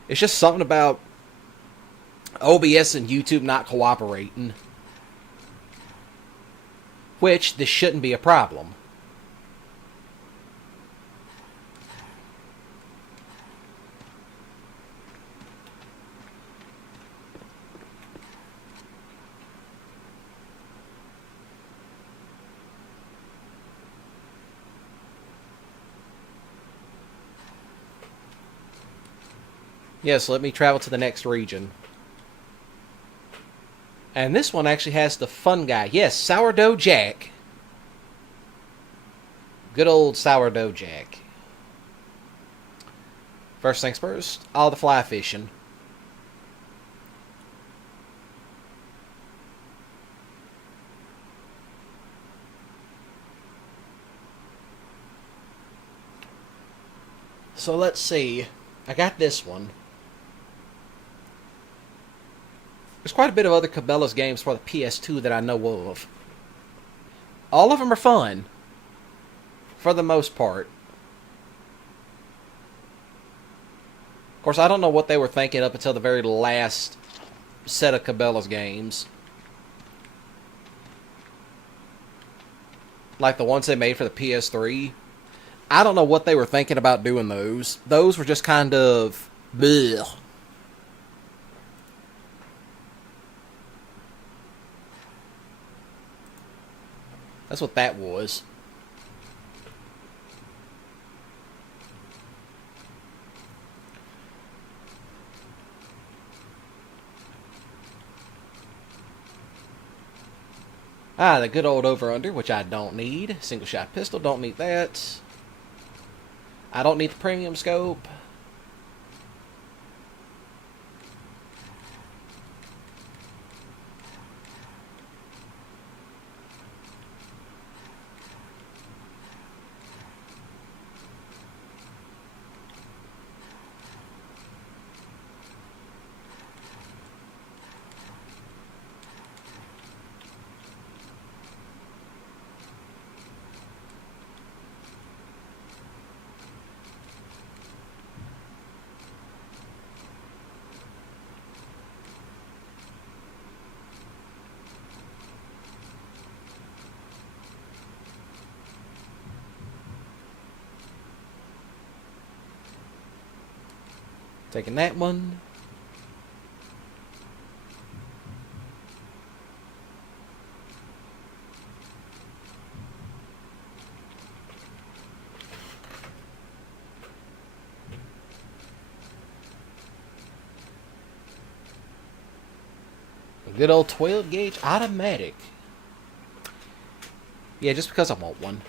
It's just something about OBS and YouTube not cooperating. Which, this shouldn't be a problem. Yes, let me travel to the next region. And this one actually has the fun guy. Yes, Sourdough Jack. Good old Sourdough Jack. First things first, all the fly fishing. So let's see. I got this one. There's quite a bit of other Cabela's games for the PS2 that I know of. All of them are fun. For the most part. Of course, I don't know what they were thinking up until the very last set of Cabela's games. Like the ones they made for the PS3. I don't know what they were thinking about doing those. Those were just kind of... bleh. That's what that was. Ah, the good old over-under, which I don't need. Single-shot pistol, don't need that. I don't need the premium scope. Taking that one. A good old 12 gauge automatic. Yeah, just because I want one.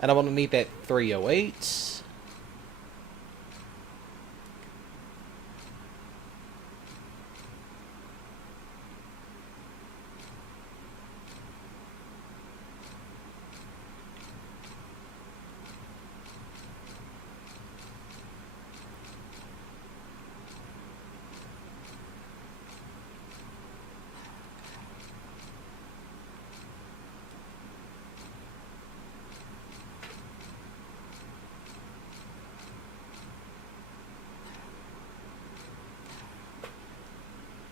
And I want to need that 308.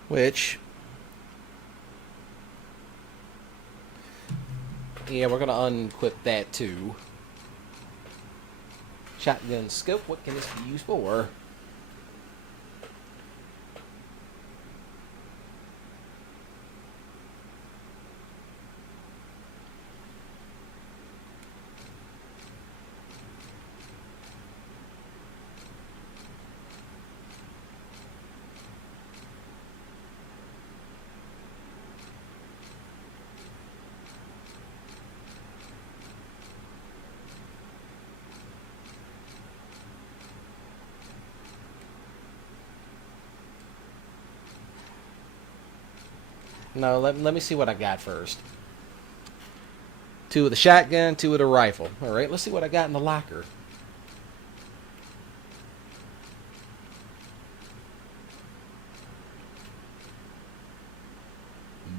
Which, yeah, we're going to unequip that too. Shotgun scope, what can this be used for? No, let me see what I got first. 2 with the shotgun, 2 with a rifle. Alright, let's see what I got in the locker.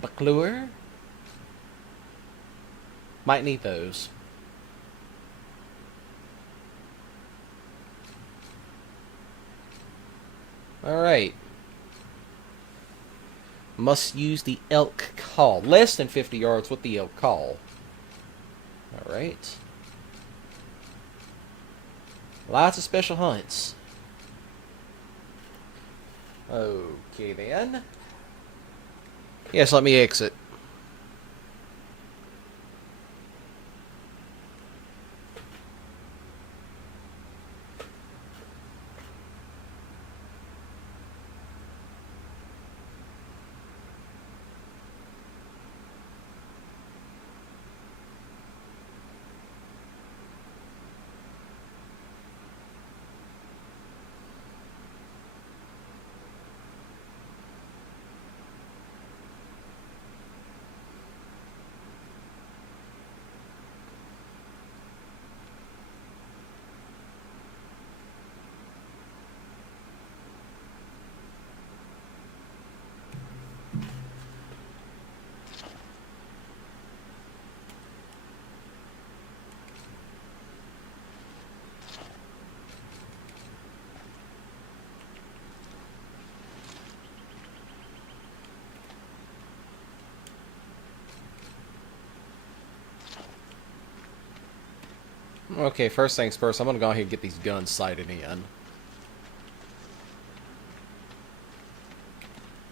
Buckler. Might need those. Alright. Must use the elk call. Less than 50 yards with the elk call. Alright. Lots of special hunts. Okay then. Yes, let me exit. Okay, first things first, I'm gonna go ahead and get these guns sighted in.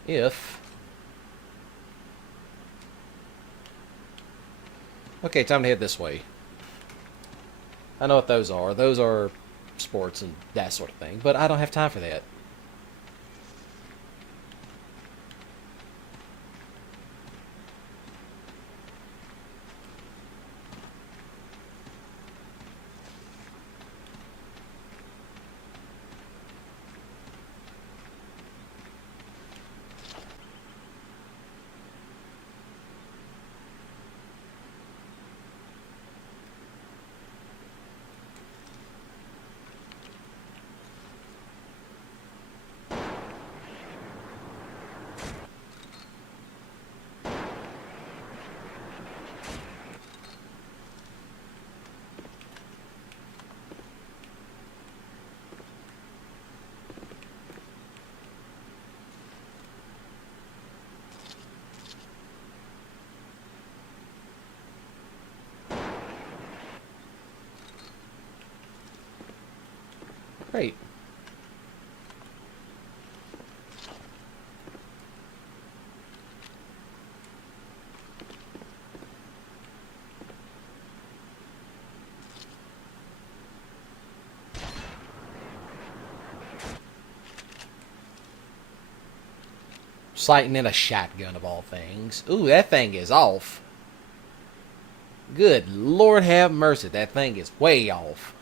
If... Okay, time to head this way. I know what those are. Those are sports and that sort of thing, but I don't have time for that. Great. Sighting in a shotgun of all things. Ooh, that thing is off. Good Lord have mercy, that thing is way off.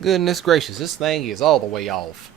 Goodness gracious, this thing is all the way off.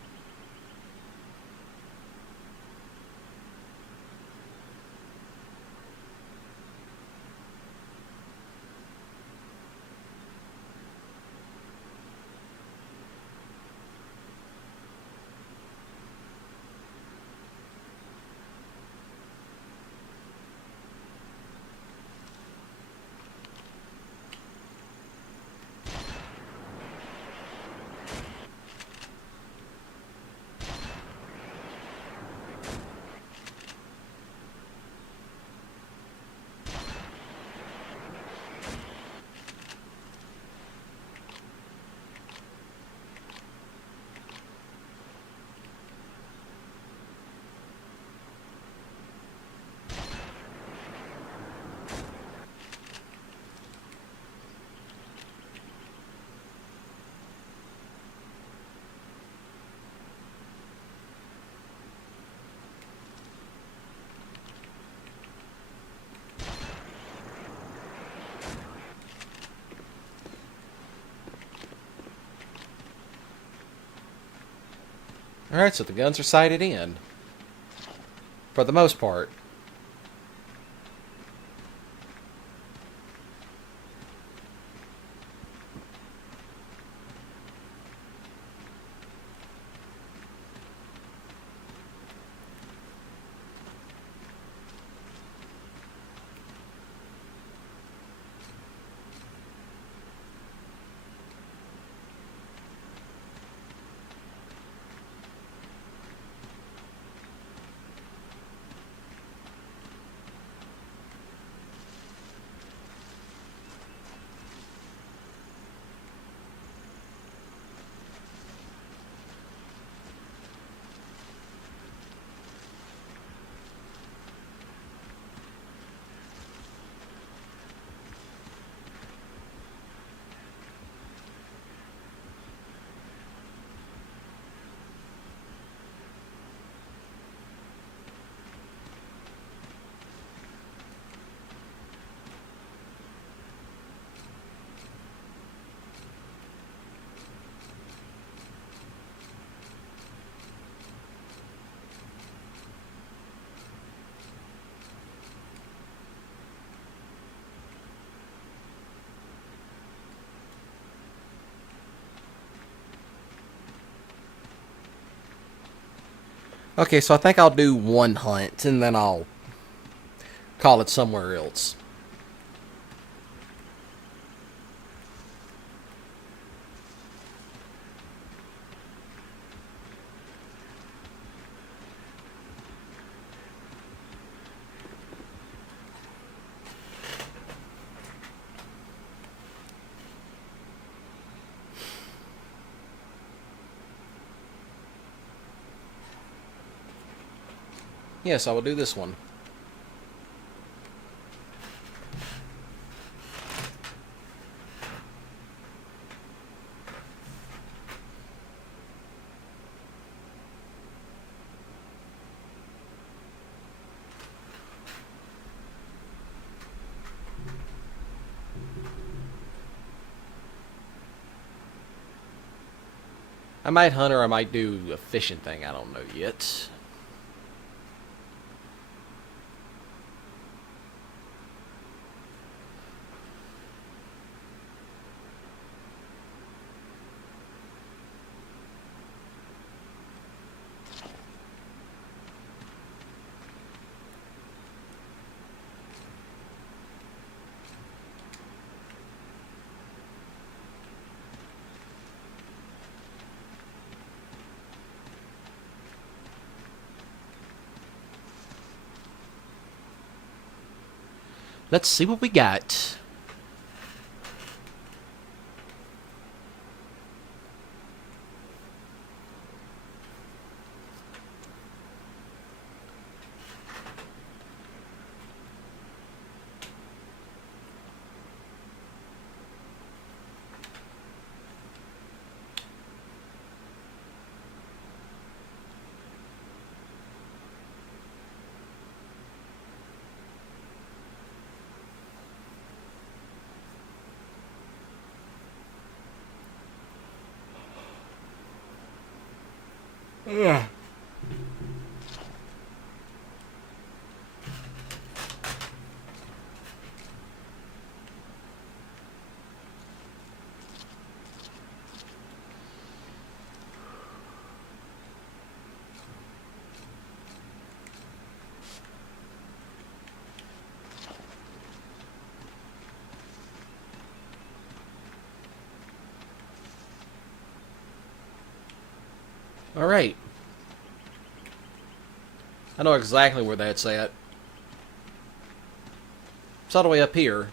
Alright, so the guns are sighted in. For the most part. Okay, so I think I'll do one hunt, and then I'll call it somewhere else. Yes, I will do this one. I might hunt or I might do a fishing thing. I don't know yet. Let's see what we got. Yeah. All right. I know exactly where that's at. It's all the way up here.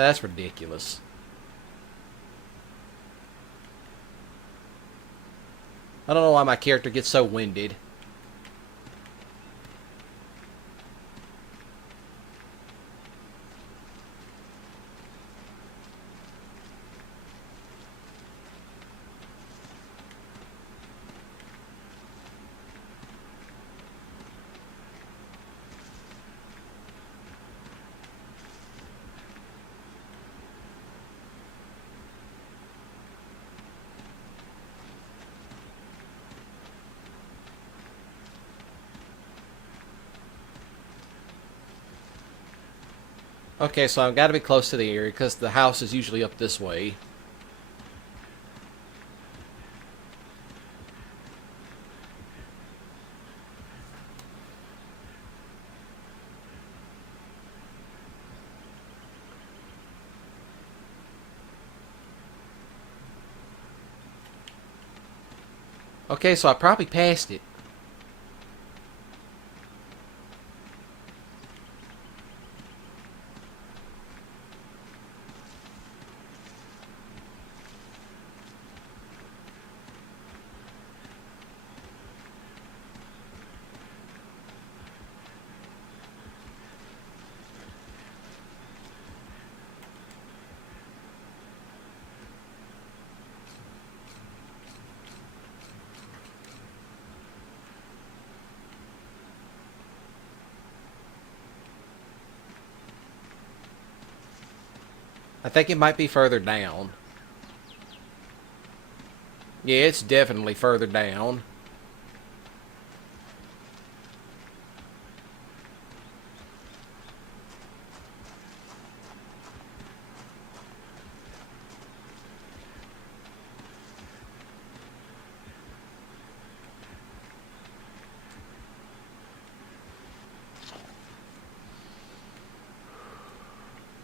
That's ridiculous. I don't know why my character gets so winded. Okay, so I've got to be close to the area because the house is usually up this way. Okay, so I probably passed it. I think it might be further down. Yeah, it's definitely further down.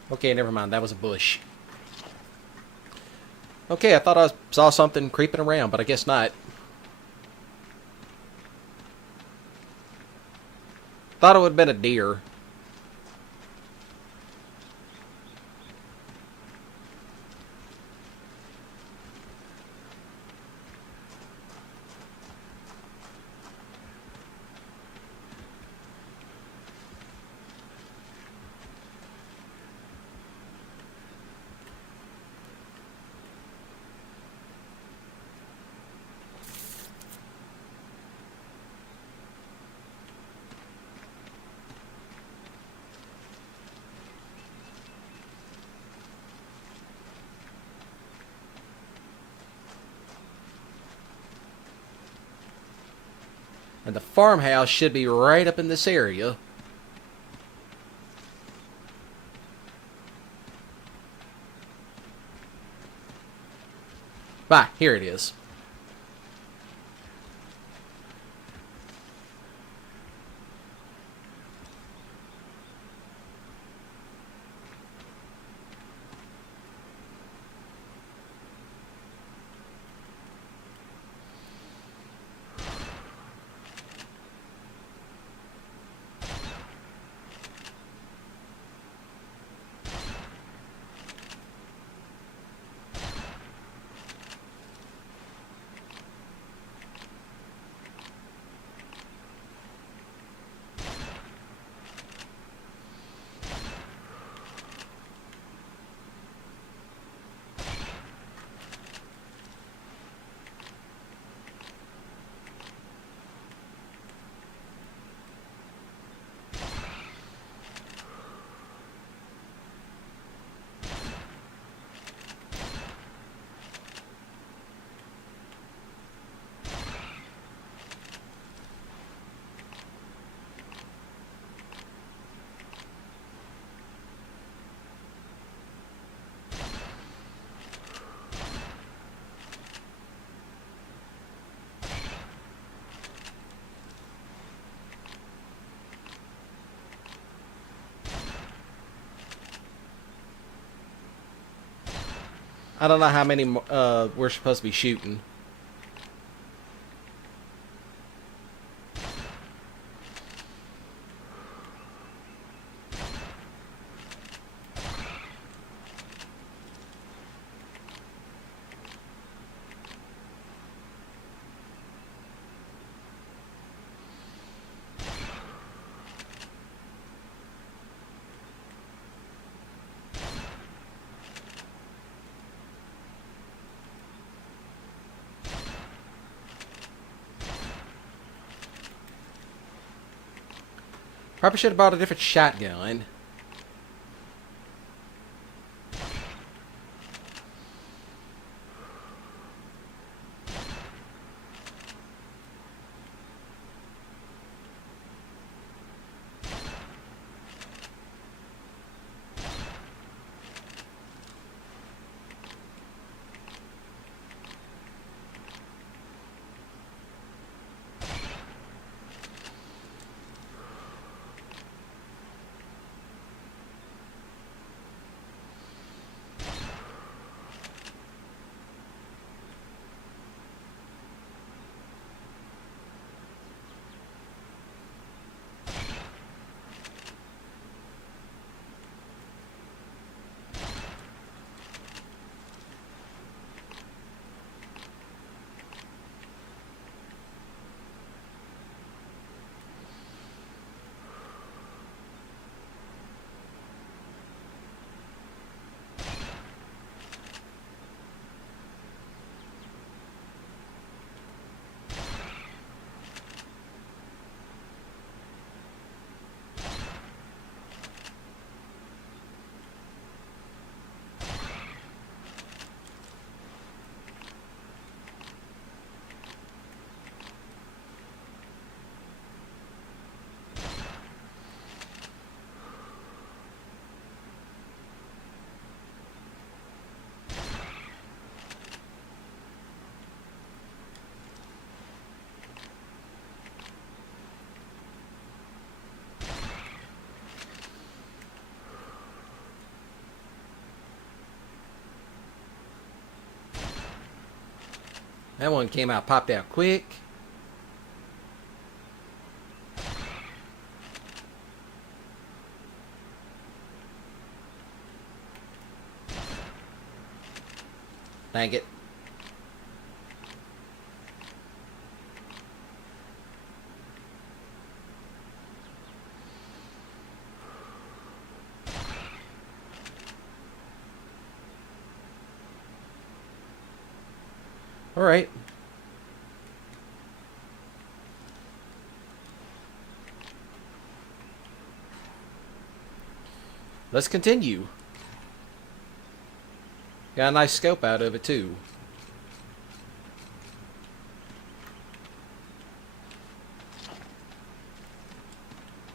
Okay, never mind. That was a bush. Okay, I thought I saw something creeping around, but I guess not. Thought it would have been a deer. And the farmhouse should be right up in this area. Bye, here it is. I don't know how many we're supposed to be shooting. Probably should have bought a different shotgun. That one came out, popped out quick. Dang it. All right. Let's continue. Got a nice scope out of it too.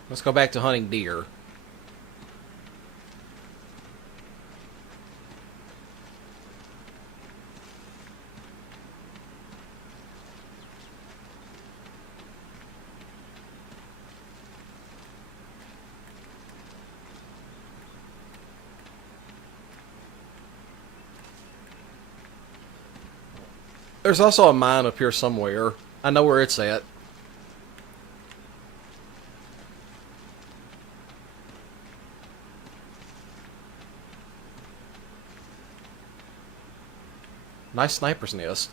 Let's go back to hunting deer. There's also a mine up here somewhere. I know where it's at. Nice sniper's nest.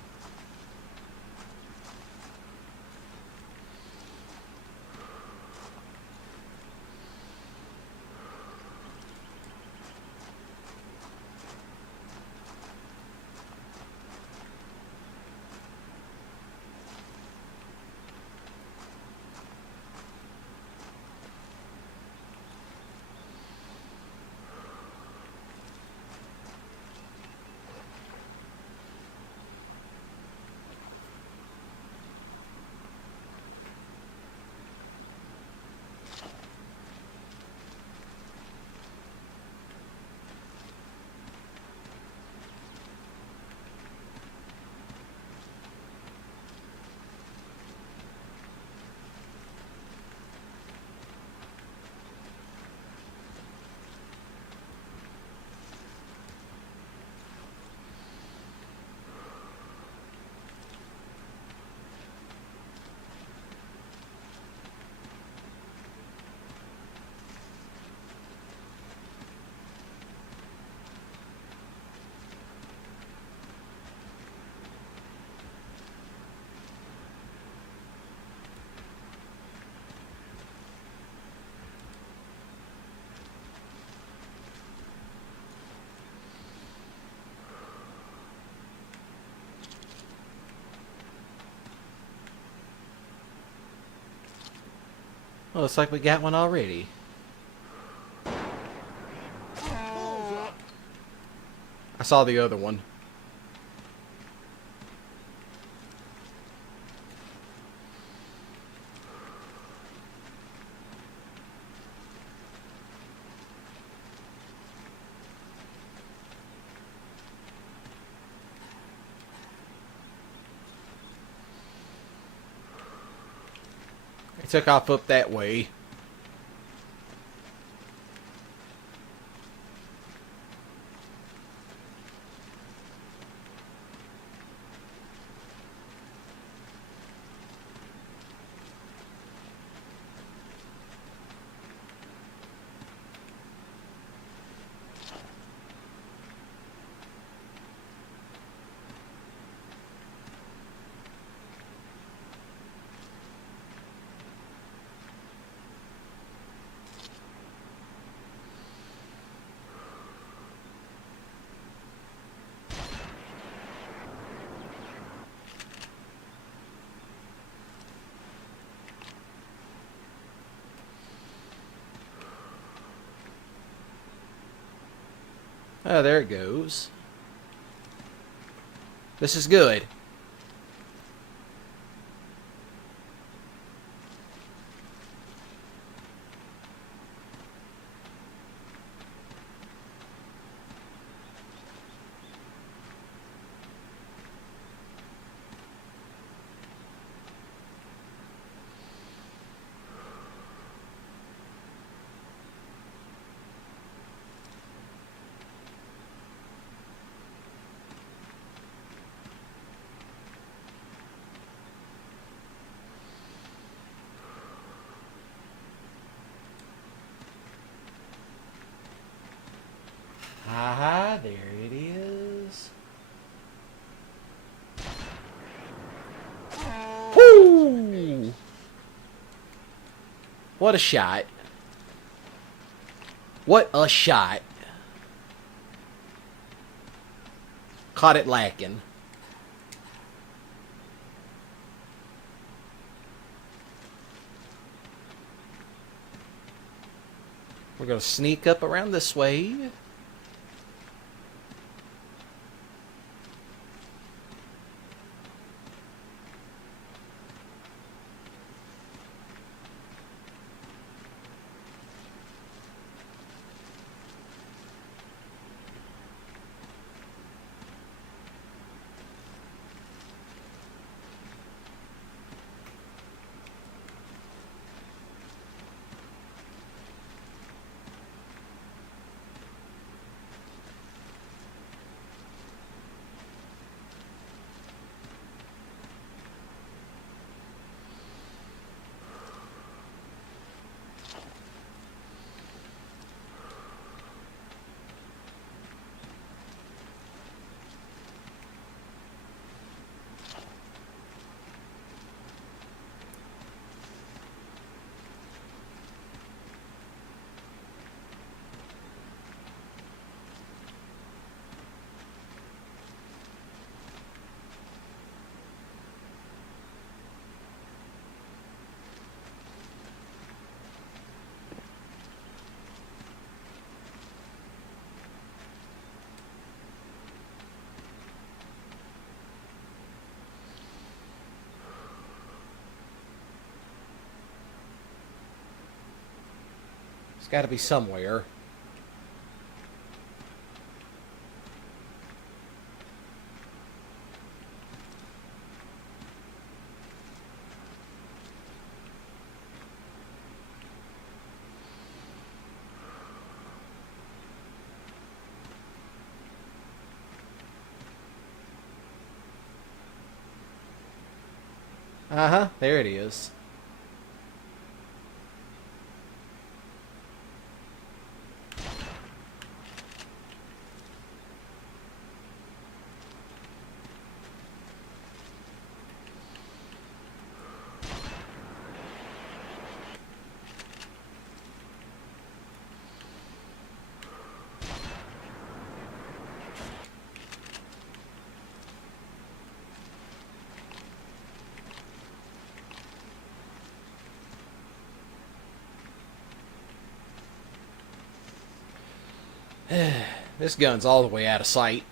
Well, looks like we got one already. I saw the other one. It took off up that way. Oh, there it goes. This is good. there it is. Woo! What a shot. What a shot. Caught it lacking. We're going to sneak up around this way. It's got to be somewhere. Uh-huh, there it is. This gun's all the way out of sight.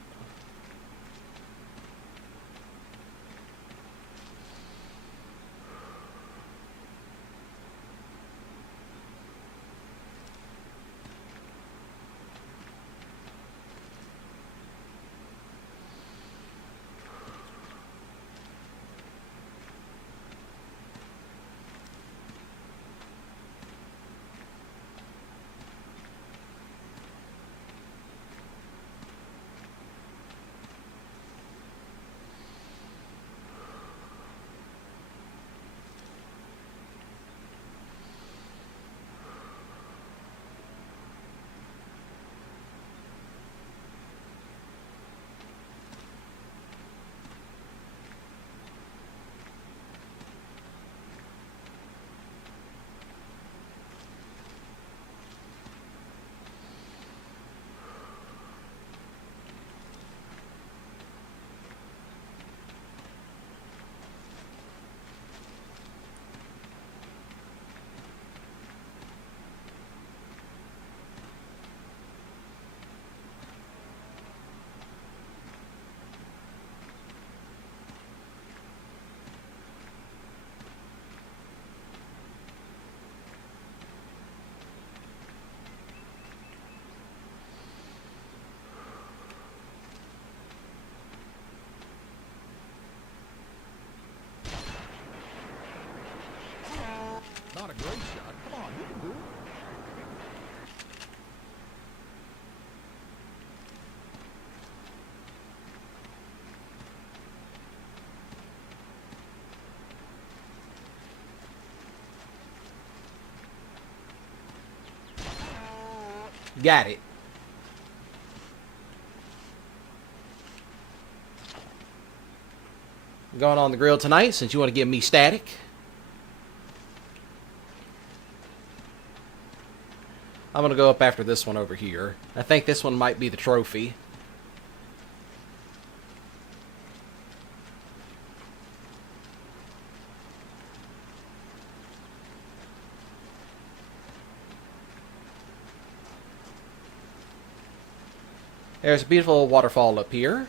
Not a great shot. Come on, you can do it. Got it. going on the grill tonight since you want to give me static. I'm going to go up after this one over here. I think this one might be the trophy. There's a beautiful waterfall up here.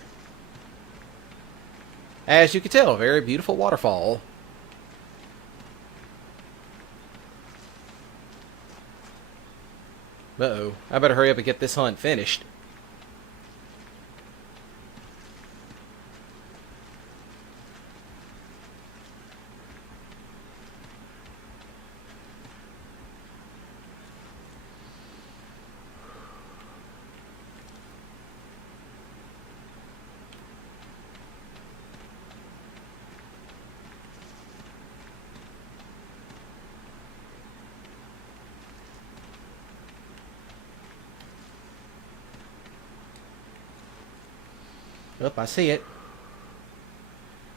As you can tell, a very beautiful waterfall. Uh-oh. I better hurry up and get this hunt finished. Oh, I see it.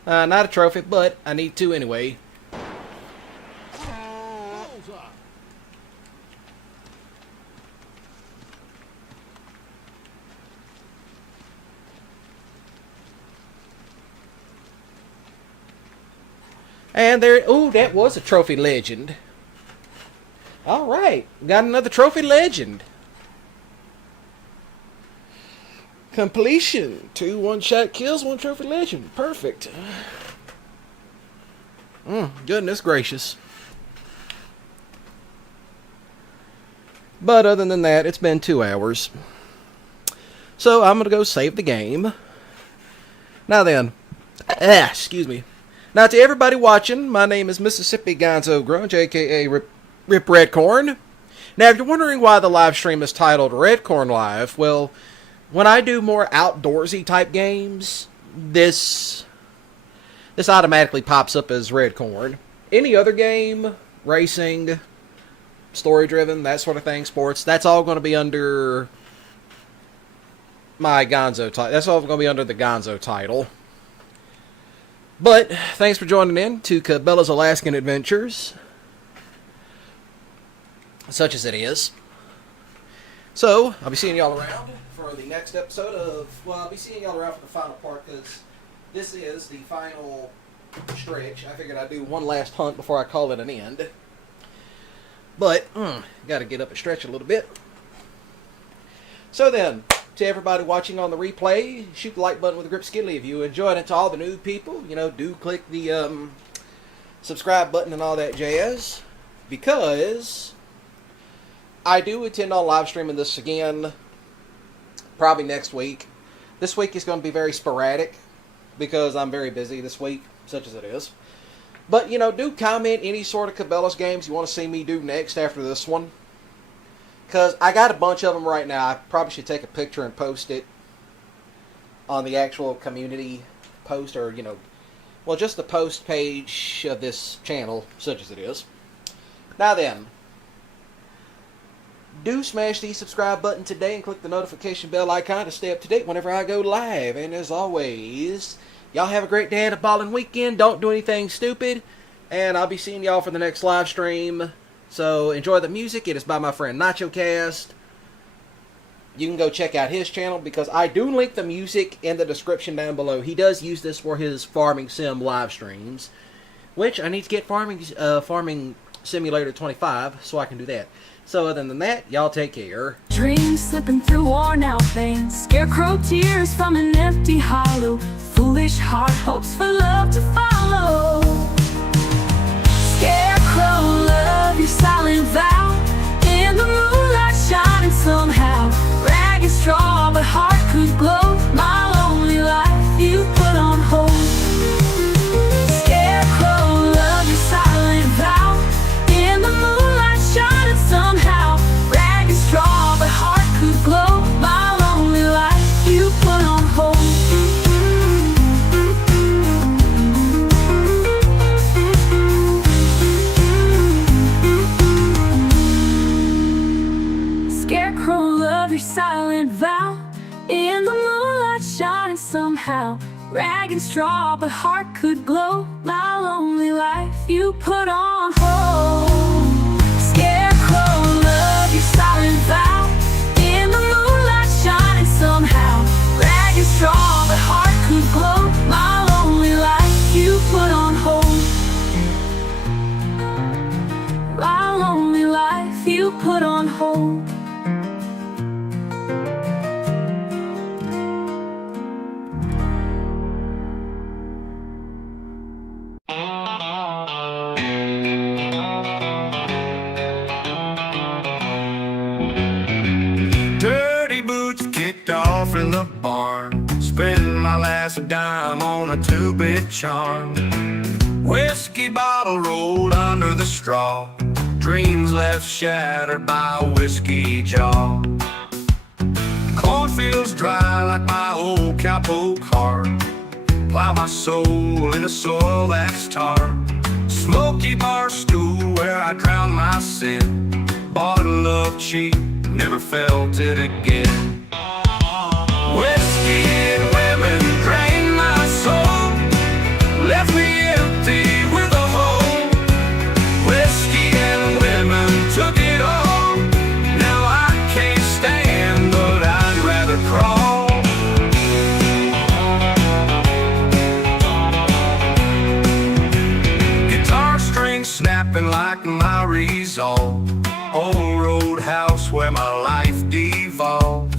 Not a trophy, but I need two anyway. Bullseye. And there, ooh, that was a trophy legend. Alright, got another trophy legend. Completion. 2 one-shot kills, 1 trophy legend. Perfect. Goodness gracious. But other than that, it's been 2 hours. So I'm going to go save the game. Now then. Excuse me. Now to everybody watching, my name is Mississippi Gonzo Grunge, aka Rip RedCorn. Now if you're wondering why the live stream is titled RedCorn Live, well, when I do more outdoorsy type games, this automatically pops up as RedCorn. Any other game, racing, story driven, that sort of thing, sports, that's all going to be under my Gonzo title. That's all going to be under the Gonzo title. But thanks for joining in to Cabela's Alaskan Adventures, such as it is. So I'll be seeing y'all around for the next episode of, well, I'll be seeing y'all around for the final part, because this is the final stretch. I figured I'd do one last hunt before I call it an end. But, gotta get up and stretch a little bit. So then, to everybody watching on the replay, shoot the like button with a grip skidly if you enjoyed it. To all the new people, you know, do click the subscribe button and all that jazz, because I do intend on live streaming this again probably next week. This week is going to be very sporadic because I'm very busy this week, such as it is. But, you know, do comment any sort of Cabela's games you want to see me do next after this one, because I got a bunch of them right now. I probably should take a picture and post it on the actual community post, or, you know, well, just the post page of this channel, such as it is. Now then, do smash the subscribe button today and click the notification bell icon to stay up to date whenever I go live. And as always, y'all have a great day and a ballin' weekend. Don't do anything stupid. And I'll be seeing y'all for the next live stream. So enjoy the music. It is by my friend NachoCast. You can go check out his channel, because I do link the music in the description down below. He does use this for his farming sim live streams, which I need to get Farming Simulator 25 so I can do that. So other than that, y'all take care. Dreams slipping through worn out veins, scarecrow tears from an empty hollow, foolish heart hopes for love to follow. Scarecrow, love your silent vow, in the moonlight shining somehow, ragged straw but heart could glow, my lonely life you put on hold. Scarecrow, love your silent vow, in the moonlight shining somehow, ragged straw but heart could glow, my lonely life you put on hold. Rag and straw, but heart could glow. My lonely life you put on hold. Scarecrow, love your silent vow. In the moonlight shining somehow. Rag and straw, but heart could glow. My lonely life you put on hold. My lonely life you put on hold. Dirty boots kicked off in the barn. Spent my last dime on a 2-bit charm. Whiskey bottle rolled under the straw. Dreams left shattered by a whiskey jaw. Cornfields dry like my old cowpoke heart. Plow my soul in a soil that's tar. Smoky bar stool where I drowned my sin. Bought love cheap, never felt it again. Whiskey and women drained my soul. Left me empty with a hole. Whiskey and women took it all. Now I can't stand, but I'd rather crawl. Guitar strings snapping like my resolve. Old roadhouse where my life devolved.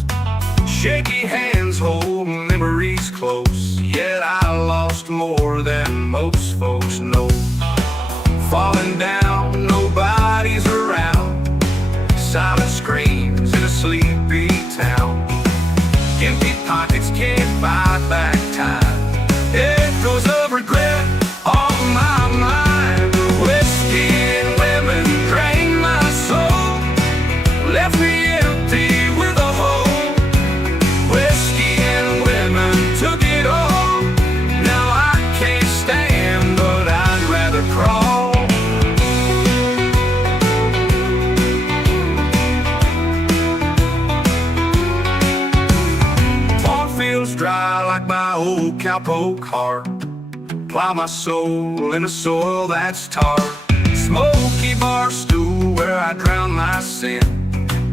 Shaky hands holding memories close. Yet I lost more than most folks know. Falling down, nobody's around. Silent screams in a sleepy town. Empty pockets can't buy back time. Echoes of regret on my mind. Whiskey and women drained my soul. Left me empty with a hole. Whiskey and women took it all. Now I can't stand, but I'd rather crawl. Cornfields dry like my old cowpoke heart. Plow my soul in a soil that's tar. Smoky bar stool where I drowned my sin.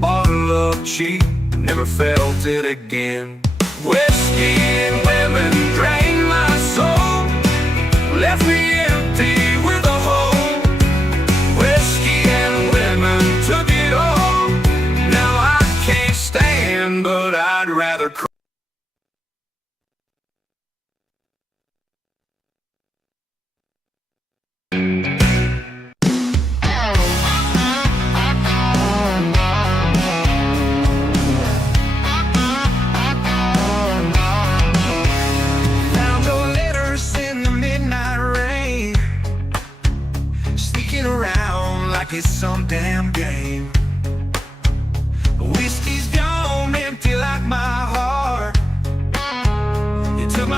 Bought love cheap, never felt it again. Whiskey and women drained my soul. Left me empty with a hole. Whiskey and women took it all. Now I can't stand, but I'd rather cry. Found your letters in the midnight rain, sneaking around like it's some damn game.